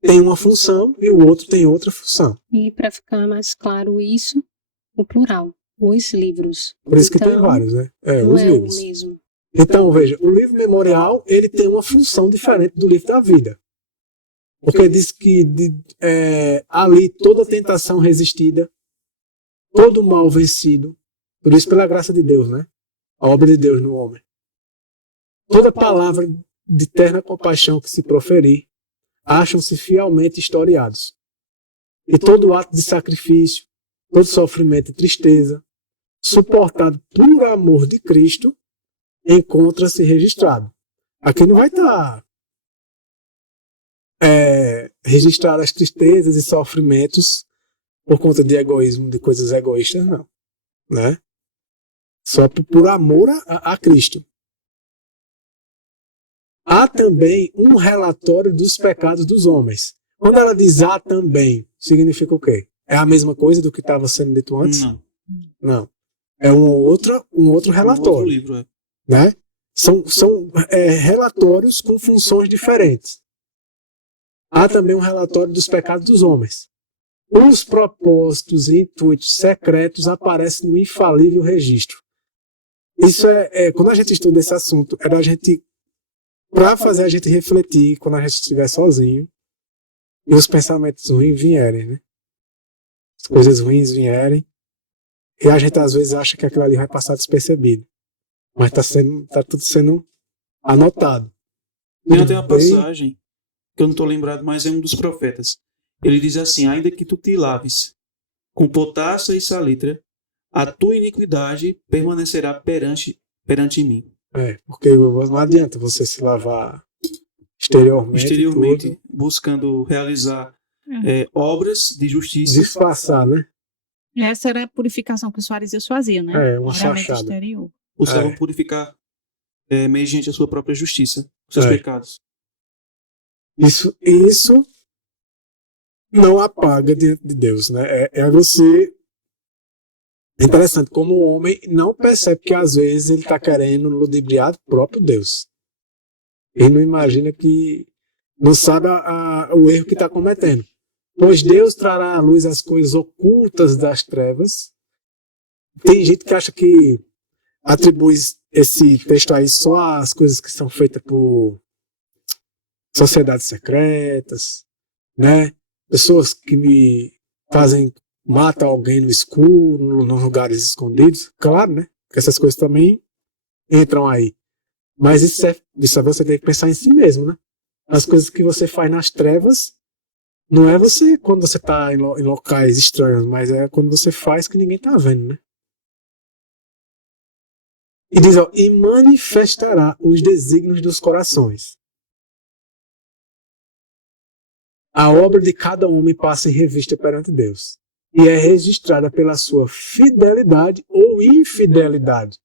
tem uma função e o outro tem outra função. E para ficar mais claro isso, o plural, os livros. Por isso que tem Então, vários, né? não Os é livros. o mesmo. Então, veja, o livro memorial, ele tem uma função diferente do livro da vida. Porque diz que ali toda tentação resistida, todo mal vencido, por isso pela graça de Deus, né? A obra de Deus no homem. Toda palavra de terna compaixão que se proferir, acham-se fielmente historiados. E todo ato de sacrifício, todo sofrimento e tristeza, suportado por amor de Cristo, encontra-se registrado. Aqui não vai estar registrado as tristezas e sofrimentos por conta de egoísmo, de coisas egoístas, não. Né? Só por amor a Cristo. Há também um relatório dos pecados dos homens. Quando ela diz há também, significa o quê? É a mesma coisa do que estava sendo dito antes? Não. É um outro relatório. Outro livro, é. Né? São relatórios com funções diferentes. Há também um relatório dos pecados dos homens. Os propósitos e intuitos secretos aparecem no infalível registro. Isso quando a gente estuda esse assunto, é da gente, para fazer a gente refletir quando a gente estiver sozinho e os pensamentos ruins vierem, né? As coisas ruins vierem e a gente às vezes acha que aquilo ali vai passar despercebido. Mas tá tudo sendo anotado. Tem até uma passagem, que eu não estou lembrado, mas é um dos profetas. Ele diz assim: ainda que tu te laves com potássia e salitra, a tua iniquidade permanecerá perante mim. Porque não adianta você se lavar exteriormente tudo, buscando realizar obras de justiça. disfarçar, né? Essa era a purificação que os fariseus faziam, né? Uma Meramente fachada. exterior. Buscavam purificar mediante a sua própria justiça, os seus pecados. Isso não apaga diante de Deus, né? É interessante como o homem não percebe que às vezes ele está querendo ludibriar o próprio Deus. Ele não imagina não sabe o erro que está cometendo. Pois Deus trará à luz as coisas ocultas das trevas. Tem gente que acha que atribui esse texto aí só às coisas que são feitas por sociedades secretas, né? Pessoas que me fazem mata alguém no escuro, nos lugares escondidos, claro, né? Porque essas coisas também entram aí. Mas isso você tem que pensar em si mesmo, né? As coisas que você faz nas trevas, não é você quando você está em locais estranhos, mas é quando você faz que ninguém está vendo, né? E diz, ó, e manifestará os desígnios dos corações. A obra de cada homem passa em revista perante Deus e é registrada pela sua fidelidade ou infidelidade.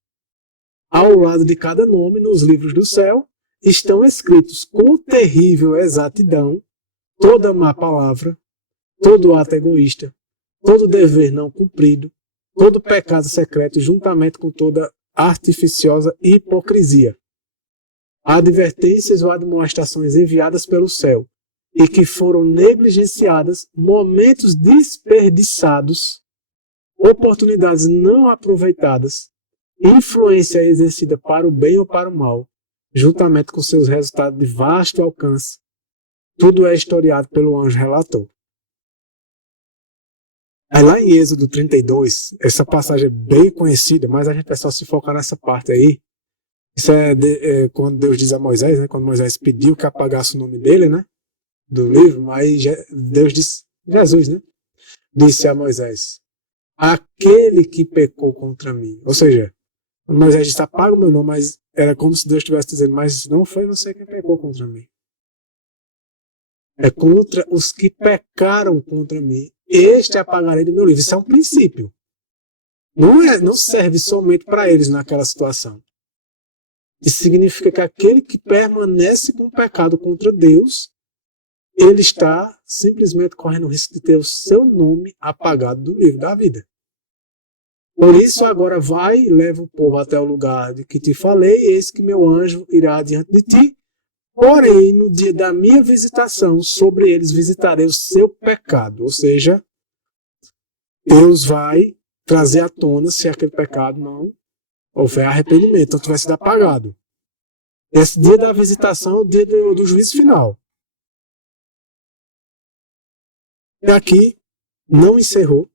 Ao lado de cada nome, nos livros do céu, estão escritos com terrível exatidão toda má palavra, todo ato egoísta, todo dever não cumprido, todo pecado secreto, juntamente com toda artificiosa hipocrisia. Advertências ou admoestações enviadas pelo céu e que foram negligenciadas, momentos desperdiçados, oportunidades não aproveitadas, influência exercida para o bem ou para o mal, juntamente com seus resultados de vasto alcance, tudo é historiado pelo anjo relator. Aí lá em Êxodo 32, essa passagem é bem conhecida, mas a gente vai só se focar nessa parte aí. Isso é quando Deus diz a Moisés, né, quando Moisés pediu que apagasse o nome dele, né, do livro, mas Deus disse, Jesus, né, disse a Moisés, aquele que pecou contra mim. Ou seja, Moisés disse, apaga o meu nome, mas era como se Deus estivesse dizendo, mas não foi você quem pecou contra mim. É contra os que pecaram contra mim. Este apagarei do meu livro. Isso é um princípio. Não serve somente para eles naquela situação. Isso significa que aquele que permanece com o pecado contra Deus, ele está simplesmente correndo o risco de ter o seu nome apagado do livro da vida. Por isso agora vai e leva o povo até o lugar de que te falei, eis que meu anjo irá diante de ti. Porém, no dia da minha visitação, sobre eles visitarei o seu pecado. Ou seja, Deus vai trazer à tona se aquele pecado não houver arrependimento. Então, tu vai ser apagado. Esse dia da visitação é o dia do juízo final. E aqui, não encerrou,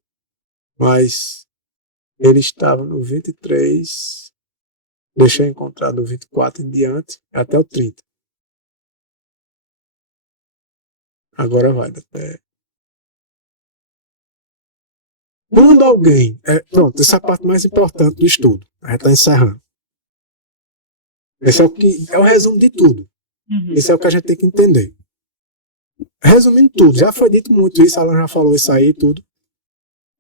mas ele estava no 23, deixa eu encontrar do 24 em diante, até o 30. Agora vai até. Quando alguém. Pronto, essa é a parte mais importante do estudo. A gente está encerrando. Esse é o resumo de tudo. Esse é o que a gente tem que entender. Resumindo tudo, já foi dito muito isso, ela já falou isso aí tudo.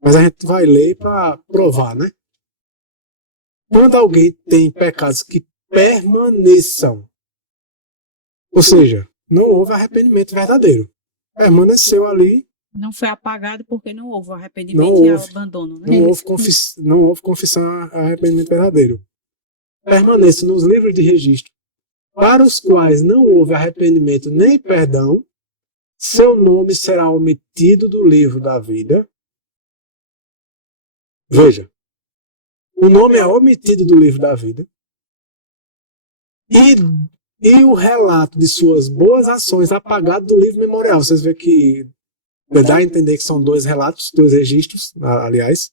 Mas a gente vai ler para provar, né? Quando alguém tem pecados que permaneçam, ou seja, não houve arrependimento verdadeiro. Permaneceu ali. Não foi apagado porque não houve arrependimento e abandono. Né? Não houve confissão arrependimento verdadeiro. Permaneça nos livros de registro, para os quais não houve arrependimento nem perdão, seu nome será omitido do livro da vida. Veja, o nome é omitido do livro da vida e o relato de suas boas ações apagado do livro memorial. Vocês veem que dá a entender que são dois relatos, dois registros, aliás.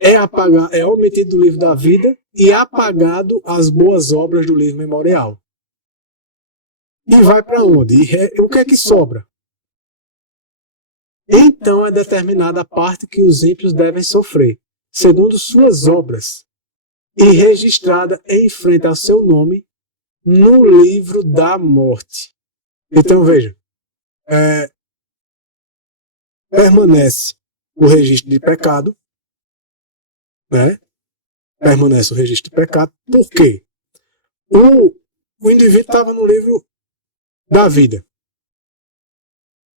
É omitido do livro da vida e apagado as boas obras do livro memorial. E vai para onde? E o que é que sobra? Então é determinada a parte que os ímpios devem sofrer, segundo suas obras, e registrada em frente ao seu nome no livro da morte. Então veja, permanece o registro de pecado, né? Permanece o registro de pecado. Por quê? O indivíduo estava no livro da vida.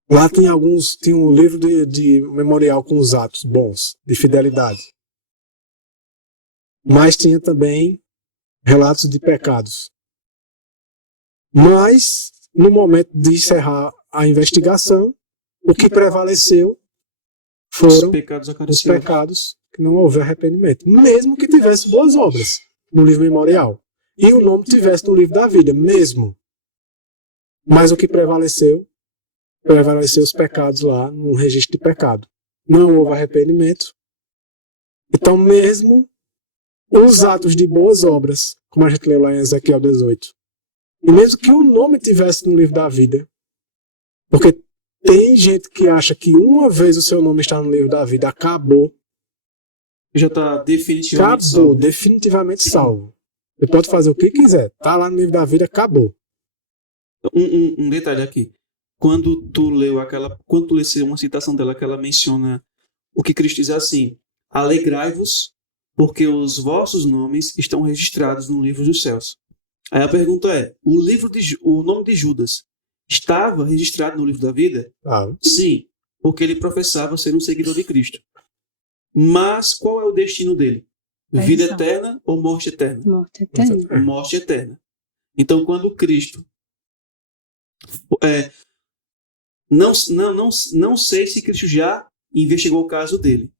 Lá tem um livro de memorial com os atos bons, de fidelidade. Mas tinha também relatos de pecados. Mas, no momento de encerrar a investigação, o que prevaleceu foram os pecados que não houve arrependimento. Mesmo que tivesse boas obras no livro memorial. E o nome tivesse no livro da vida, mesmo. Mas o que prevaleceu os pecados lá no registro de pecado. não houve arrependimento. Então, mesmo os atos de boas obras, como a gente leu lá em Ezequiel 18, e mesmo que o nome tivesse no livro da vida, porque tem gente que acha que uma vez o seu nome está no livro da vida, acabou. Já está definitivamente Acabou, salvo. definitivamente salvo. Você pode fazer o que quiser. Tá lá no livro da vida, acabou. Um detalhe aqui. Quando tu leu uma citação dela que ela menciona o que Cristo diz assim: alegrai-vos, porque os vossos nomes estão registrados no livro dos céus. Aí a pergunta é: o nome de Judas estava registrado no livro da vida? Ah, Sim, porque ele professava ser um seguidor de Cristo. Mas qual é o destino dele? Vida eterna ou morte eterna? Morte eterna. Morte eterna. Então, quando Cristo... Não sei se Cristo já investigou o caso dele,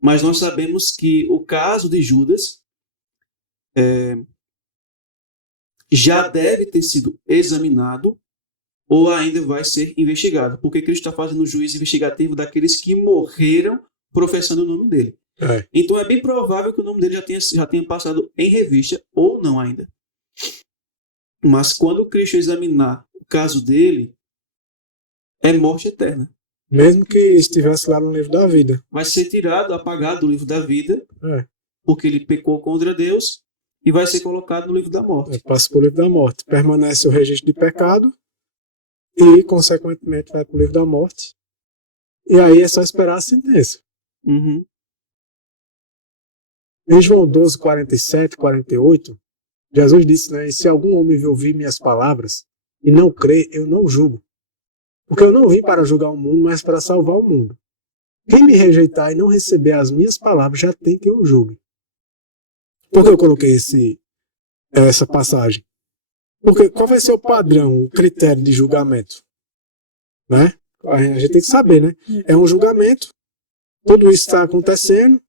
mas nós sabemos que o caso de Judas já deve ter sido examinado ou ainda vai ser investigado, porque Cristo está fazendo um juízo investigativo daqueles que morreram professando o nome dele. Então é bem provável que o nome dele já tenha passado em revista, ou não ainda. Mas quando Cristo examinar o caso dele, é morte eterna. mesmo que estivesse lá no livro da vida. Vai ser apagado do livro da vida, porque ele pecou contra Deus, e vai ser colocado no livro da morte. Passa para o livro da morte. Permanece o registro de pecado e, consequentemente, vai para o livro da morte. E aí é só esperar a sentença. Uhum. Em João 12, 47, 48, Jesus disse, né, e se algum homem ouvir minhas palavras e não crer, eu não julgo. Porque eu não vim para julgar o mundo, mas para salvar o mundo. Quem me rejeitar e não receber as minhas palavras já tem que eu julgue. Por que eu coloquei essa passagem? Porque qual vai ser o padrão, o critério de julgamento? Né? A gente tem que saber, né? É um julgamento, tudo isso está acontecendo,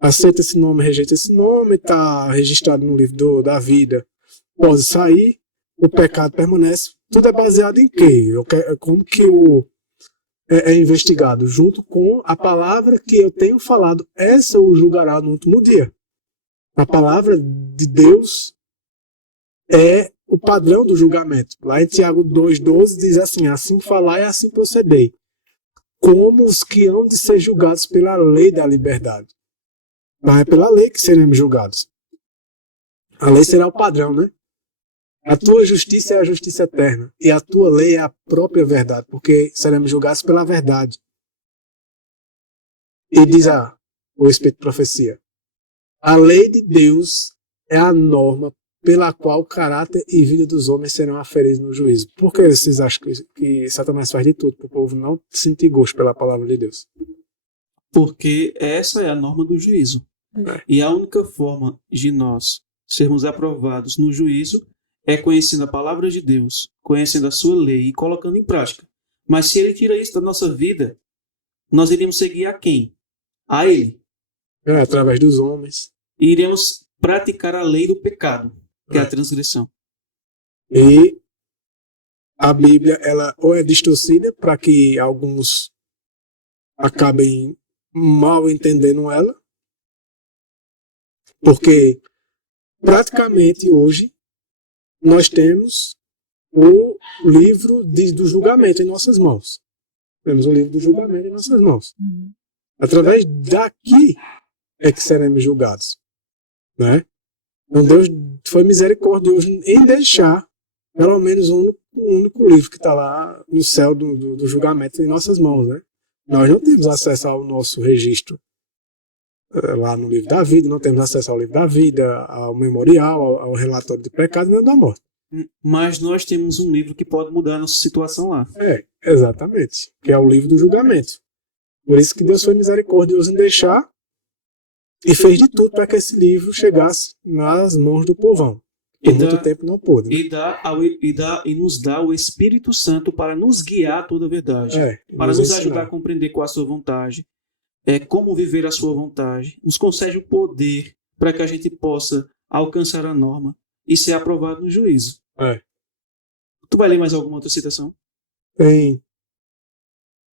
aceita esse nome, rejeita esse nome, está registrado no livro da vida, pode sair, o pecado permanece, tudo é baseado em quê? Como que é investigado? Junto com a palavra que eu tenho falado, essa o julgará no último dia. A palavra de Deus é o padrão do julgamento. Lá em Tiago 2,12 diz assim: assim falai e assim procedei, como os que hão de ser julgados pela lei da liberdade. Não é pela lei que seremos julgados. A lei será o padrão, né? A tua justiça é a justiça eterna, e a tua lei é a própria verdade, porque seremos julgados pela verdade. E diz o Espírito de Profecia: a lei de Deus é a norma pela qual o caráter e vida dos homens serão aferidos no juízo. Por que vocês acham que Satanás faz de tudo para o povo não sentir gosto pela palavra de Deus? Porque essa é a norma do juízo. E a única forma de nós sermos aprovados no juízo é conhecendo a palavra de Deus, conhecendo a sua lei e colocando em prática. Mas se ele tira isso da nossa vida, nós iremos seguir a quem? A ele. Através dos homens. E iremos praticar a lei do pecado, que é a transgressão. E a Bíblia, ela ou é distorcida para que alguns acabem mal entendendo ela, porque praticamente hoje nós temos o livro do julgamento em nossas mãos. Temos o livro do julgamento em nossas mãos. Através daqui é que seremos julgados. Né? Então Deus foi misericordioso em deixar pelo menos um único livro que está lá no céu do julgamento em nossas mãos. Né? Nós não temos acesso ao nosso registro lá no livro da vida, não temos acesso ao livro da vida, ao memorial, ao relatório de pecado nem da morte. Mas nós temos um livro que pode mudar a nossa situação lá. Exatamente, que é o livro do julgamento. Por isso que Deus foi misericordioso em deixar e fez de tudo para que esse livro chegasse nas mãos do povão. Por muito tempo não pôde. Né? E nos dá o Espírito Santo para nos guiar a toda a verdade. Para nos ajudar a compreender qual a sua vontade, como viver a sua vontade. Nos concede o poder para que a gente possa alcançar a norma e ser aprovado no juízo. Tu vai ler mais alguma outra citação? Tem.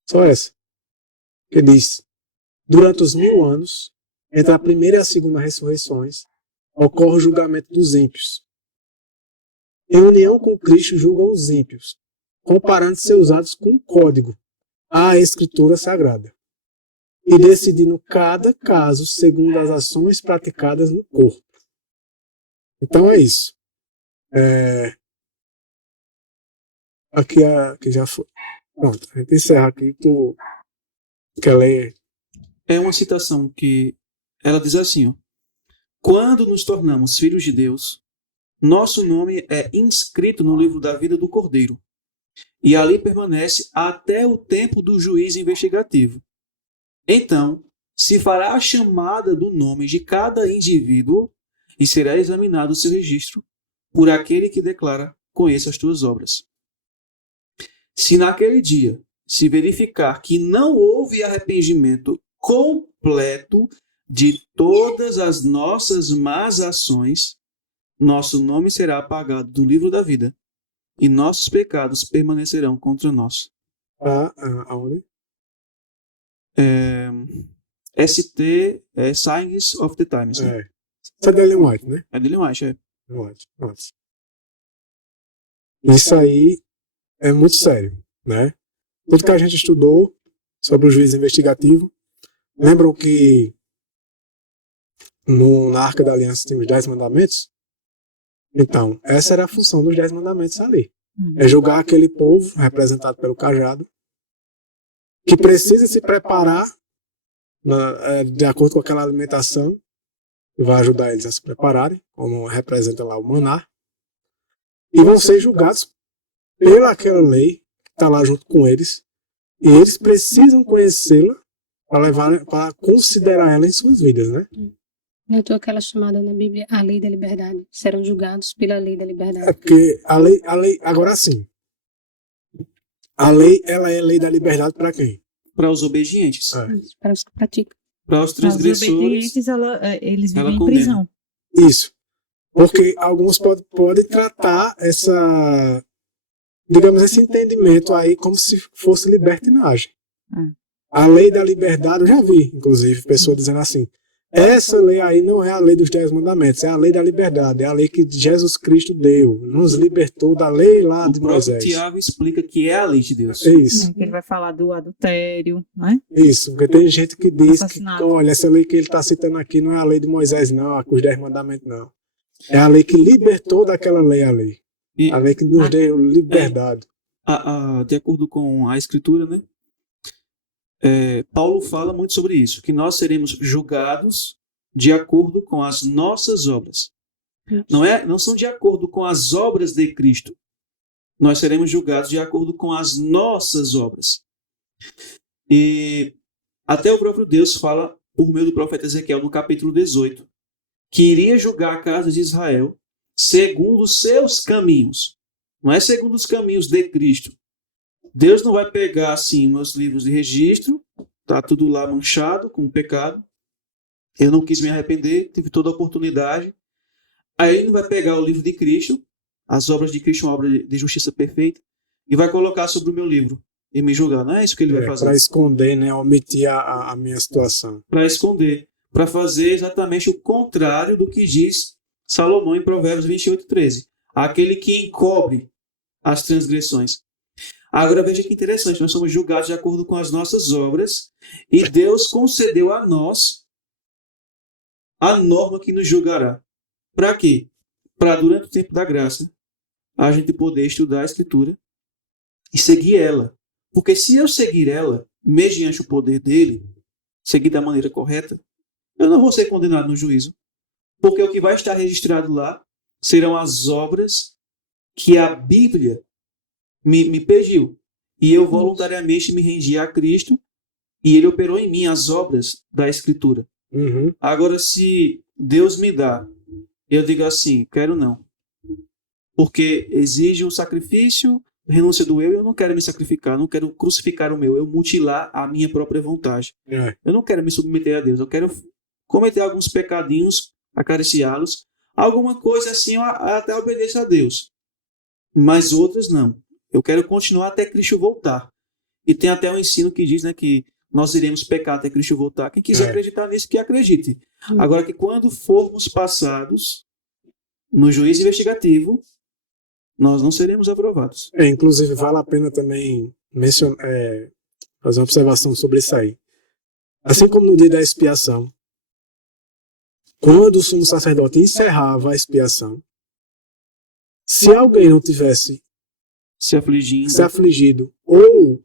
Só essa. que diz: durante os 1000 anos, entre a primeira e a segunda ressurreições, ocorre o julgamento dos ímpios. Em união com Cristo julgam os ímpios, comparando seus atos com um código, à Escritura Sagrada, e decidindo cada caso segundo as ações praticadas no corpo. Então é isso. Aqui já foi. Pronto, a gente encerra aqui. Tu quer ler? É uma citação que ela diz assim, ó: quando nos tornamos filhos de Deus, nosso nome é inscrito no livro da vida do Cordeiro, e ali permanece até o tempo do juízo investigativo. Então, se fará a chamada do nome de cada indivíduo e será examinado o seu registro por aquele que declara: conheço as tuas obras. Se naquele dia se verificar que não houve arrependimento completo de todas as nossas más ações, nosso nome será apagado do livro da vida e nossos pecados permanecerão contra nós. Aonde? ST Signs of the Times. Né? Isso é de Ellen White, né? É de Ellen White, é. White. Isso aí é muito sério, né? Tudo que a gente estudou sobre o juízo investigativo, lembram que na Arca da Aliança tem os 10 mandamentos? Então, essa era a função dos 10 mandamentos ali. É julgar aquele povo, representado pelo cajado, que precisa se preparar de acordo com aquela alimentação, que vai ajudar eles a se prepararem, como representa lá o maná, e vão ser julgados pelaquela lei que está lá junto com eles, e eles precisam conhecê-la para considerar ela em suas vidas, né? Eu tô aquela chamada na Bíblia, a lei da liberdade. Serão julgados pela lei da liberdade. É porque a lei, agora sim, a lei, ela é a lei da liberdade para quem? Para os obedientes. Para os que praticam. Para os transgressores, os obedientes, eles vivem em condena. prisão. Isso. Porque alguns podem tratar esse entendimento aí como se fosse libertinagem. A lei da liberdade, eu já vi, inclusive, pessoas dizendo assim: essa lei aí não é a lei dos 10 mandamentos, é a lei da liberdade, é a lei que Jesus Cristo deu, nos libertou da lei lá de Moisés. O Tiago explica que é a lei de Deus. É isso. Ele vai falar do adultério, né? Isso, porque tem gente que diz que, Assassinato. olha, essa lei que ele está citando aqui não é a lei de Moisés, não, com os 10 mandamentos, não. É a lei que libertou daquela lei a lei. E A lei que nos deu liberdade. de acordo com a Escritura, né? Paulo fala muito sobre isso, que nós seremos julgados de acordo com as nossas obras. Não são de acordo com as obras de Cristo. Nós seremos julgados de acordo com as nossas obras. E até o próprio Deus fala, por meio do profeta Ezequiel, no capítulo 18, que iria julgar a casa de Israel segundo os seus caminhos. Não é segundo os caminhos de Cristo. Deus não vai pegar assim meus livros de registro, tá tudo lá manchado com o pecado. Eu não quis me arrepender, tive toda a oportunidade. Aí ele não vai pegar o livro de Cristo, as obras de Cristo, uma obra de justiça perfeita, e vai colocar sobre o meu livro e me julgar. Não é isso que ele vai fazer. Para esconder, né? Omitir a minha situação. Para esconder. Para fazer exatamente o contrário do que diz Salomão em Provérbios 28:13. Aquele que encobre as transgressões. Agora veja que interessante, nós somos julgados de acordo com as nossas obras e Deus concedeu a nós a norma que nos julgará. Para quê? Para durante o tempo da graça a gente poder estudar a Escritura e seguir ela. Porque se eu seguir ela, mediante o poder dele, seguir da maneira correta, eu não vou ser condenado no juízo. Porque o que vai estar registrado lá serão as obras que a Bíblia me pediu. E eu voluntariamente me rendi a Cristo e ele operou em mim as obras da Escritura. Agora, se Deus me dá, eu digo assim, quero não. Porque exige um sacrifício, renúncia do eu não quero me sacrificar, não quero crucificar o meu, eu mutilar a minha própria vontade. Eu não quero me submeter a Deus, eu quero cometer alguns pecadinhos, acariciá-los, alguma coisa assim, eu até obedeço a Deus. Mas outras não. Eu quero continuar até Cristo voltar. E tem até um ensino que diz, né, que nós iremos pecar até Cristo voltar. Quem quiser É. acreditar nisso, que acredite. Agora que quando formos passados no juízo investigativo, nós não seremos aprovados. Inclusive, vale a pena também fazer uma observação sobre isso aí. Assim como no dia da expiação, quando o sumo sacerdote encerrava a expiação, se alguém não tivesse Se afligindo, se afligido ou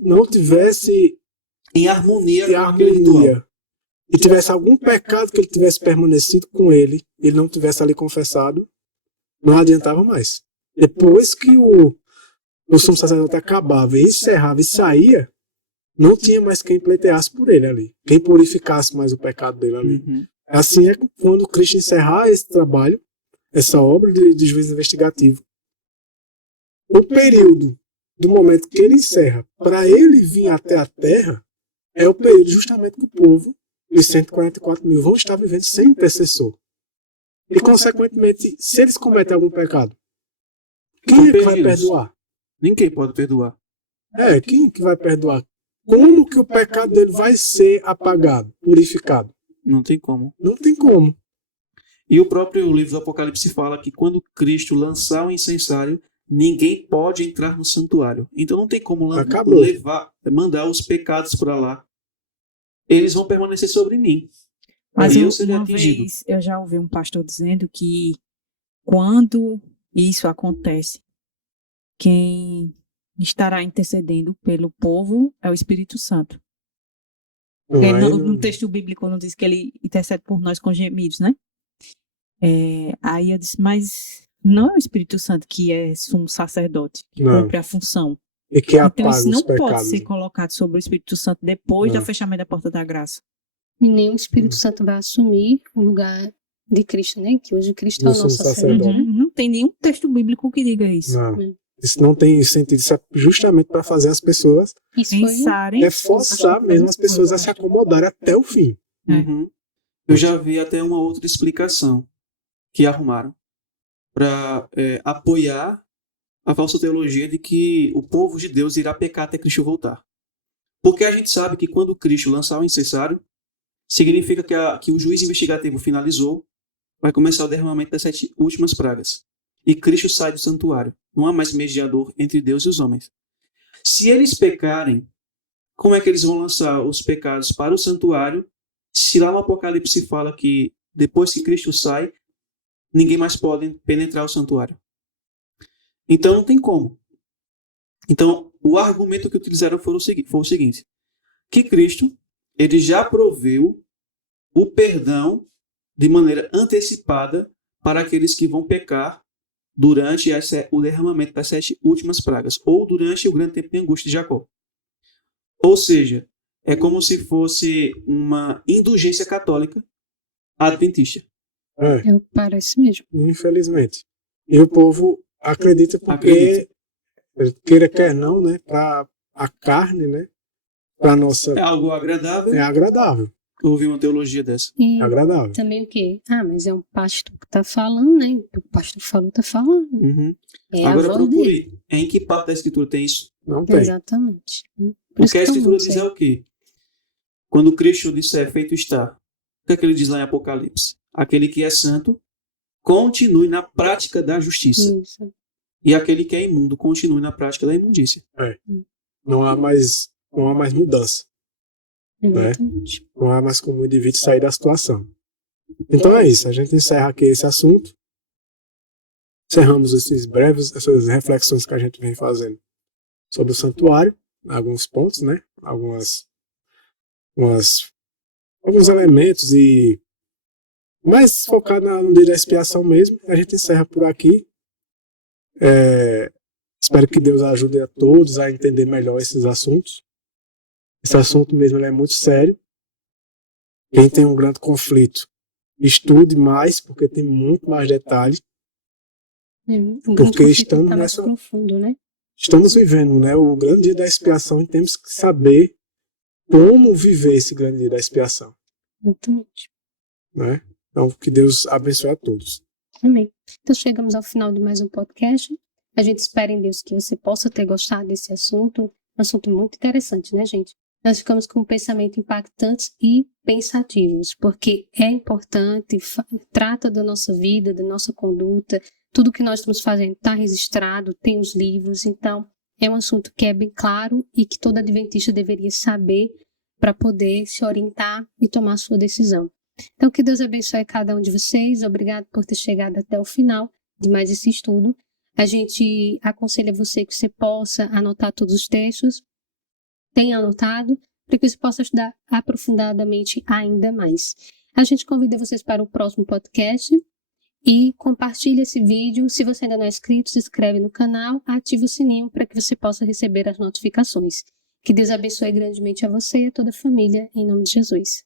não tivesse em harmonia em com aquele ritual. harmonia e tivesse algum pecado que ele tivesse permanecido com ele não tivesse ali confessado, não adiantava mais. Depois que o sumo sacerdote acabava e encerrava e saía, não tinha mais quem pleiteasse por ele ali, quem purificasse mais o pecado dele ali. Uhum. Assim é quando Cristo encerrar esse trabalho, essa obra de juízo investigativo, o período do momento que ele encerra para ele vir até a terra é o período justamente que o povo, os 144 mil, vão estar vivendo sem intercessor. E, consequentemente, se eles cometem algum pecado, quem é que vai perdoar? Ninguém pode perdoar. Quem que vai perdoar? Como que o pecado dele vai ser apagado, purificado? Não tem como. Não tem como. E o próprio livro do Apocalipse fala que quando Cristo lançar o incensário, ninguém pode entrar no santuário. Então não tem como Acabou. mandar os pecados para lá. Eles vão permanecer sobre mim. Mas E eu serei uma atingido. vez eu já ouvi um pastor dizendo que quando isso acontece, quem estará intercedendo pelo povo é o Espírito Santo. Porque no texto bíblico não diz que ele intercede por nós com gemidos, né? Aí eu disse, mas não é o Espírito Santo que é sumo sacerdote, que Não. cumpre a função. E que Então apaga isso os não pecados. pode ser colocado sobre o Espírito Santo depois Não. do fechamento da porta da graça. E nem o Espírito Santo vai assumir o lugar de Cristo, né? Que hoje Cristo é o Do nosso sumo sacerdote. sacerdote. Não tem nenhum texto bíblico que diga isso. Não. Isso não tem sentido. Isso é justamente para fazer as pessoas Isso foi Pensarem. forçar mesmo as pessoas a se acomodarem até o fim. Uhum. Eu já vi até uma outra explicação que arrumaram para apoiar a falsa teologia de que o povo de Deus irá pecar até Cristo voltar. Porque a gente sabe que quando Cristo lançar o incensário, significa que o juízo investigativo finalizou, vai começar o derramamento das 7 últimas pragas. E Cristo sai do santuário. Não há mais mediador entre Deus e os homens. Se eles pecarem, como é que eles vão lançar os pecados para o santuário, se lá no Apocalipse fala que depois que Cristo sai, ninguém mais pode penetrar o santuário? Então não tem como. Então o argumento que utilizaram foi o seguinte, que Cristo ele já proveu o perdão de maneira antecipada para aqueles que vão pecar durante o derramamento das 7 últimas pragas, ou durante o grande tempo de angústia de Jacó. Ou seja, é como se fosse uma indulgência católica adventista. Parece mesmo. Infelizmente. E o povo acredita porque, queira quer não, né, para a carne, né, para nossa... É algo agradável. É agradável. Eu ouvi uma teologia dessa. E Agradável. também o quê? Mas é um pastor que está falando, né? O pastor falou, está falando. Uhum. É Agora a voz dele. procure. Em que parte da Escritura tem isso? Não tem. Exatamente. Por O isso que a que eu Escritura não diz sei. é o quê? Quando Cristo disser feito está, o que é que ele diz lá em Apocalipse? Aquele que é santo, continue na prática da justiça. Isso. E aquele que é imundo, continue na prática da imundícia. Não há mais mudança. Exatamente. Não há mais como o indivíduo sair da situação. Então é isso. A gente encerra aqui esse assunto. Encerramos essas reflexões que a gente vem fazendo sobre o santuário. Alguns pontos, né? Alguns elementos e mais focado no dia da expiação mesmo. A gente encerra por aqui. Espero que Deus ajude a todos a entender melhor esses assuntos. Esse assunto mesmo ele é muito sério. Quem tem um grande conflito, estude mais, porque tem muito mais detalhe. O grande conflito está mais profundo, né? Estamos vivendo, né, o grande dia da expiação e temos que saber como viver esse grande dia da expiação. Exatamente. Né? Então, que Deus abençoe a todos. Amém. Então, chegamos ao final de mais um podcast. A gente espera em Deus que você possa ter gostado desse assunto. Um assunto muito interessante, né, gente? nós ficamos com pensamentos impactantes e pensativos, porque é importante, trata da nossa vida, da nossa conduta, tudo que nós estamos fazendo está registrado, tem os livros, então é um assunto que é bem claro e que todo adventista deveria saber para poder se orientar e tomar a sua decisão. Então, que Deus abençoe cada um de vocês, obrigado por ter chegado até o final de mais esse estudo. A gente aconselha você que você possa anotar todos os textos, tenha anotado, para que você possa estudar aprofundadamente ainda mais. A gente convida vocês para o próximo podcast e compartilhe esse vídeo. Se você ainda não é inscrito, se inscreve no canal, ativa o sininho para que você possa receber as notificações. Que Deus abençoe grandemente a você e a toda a família, em nome de Jesus.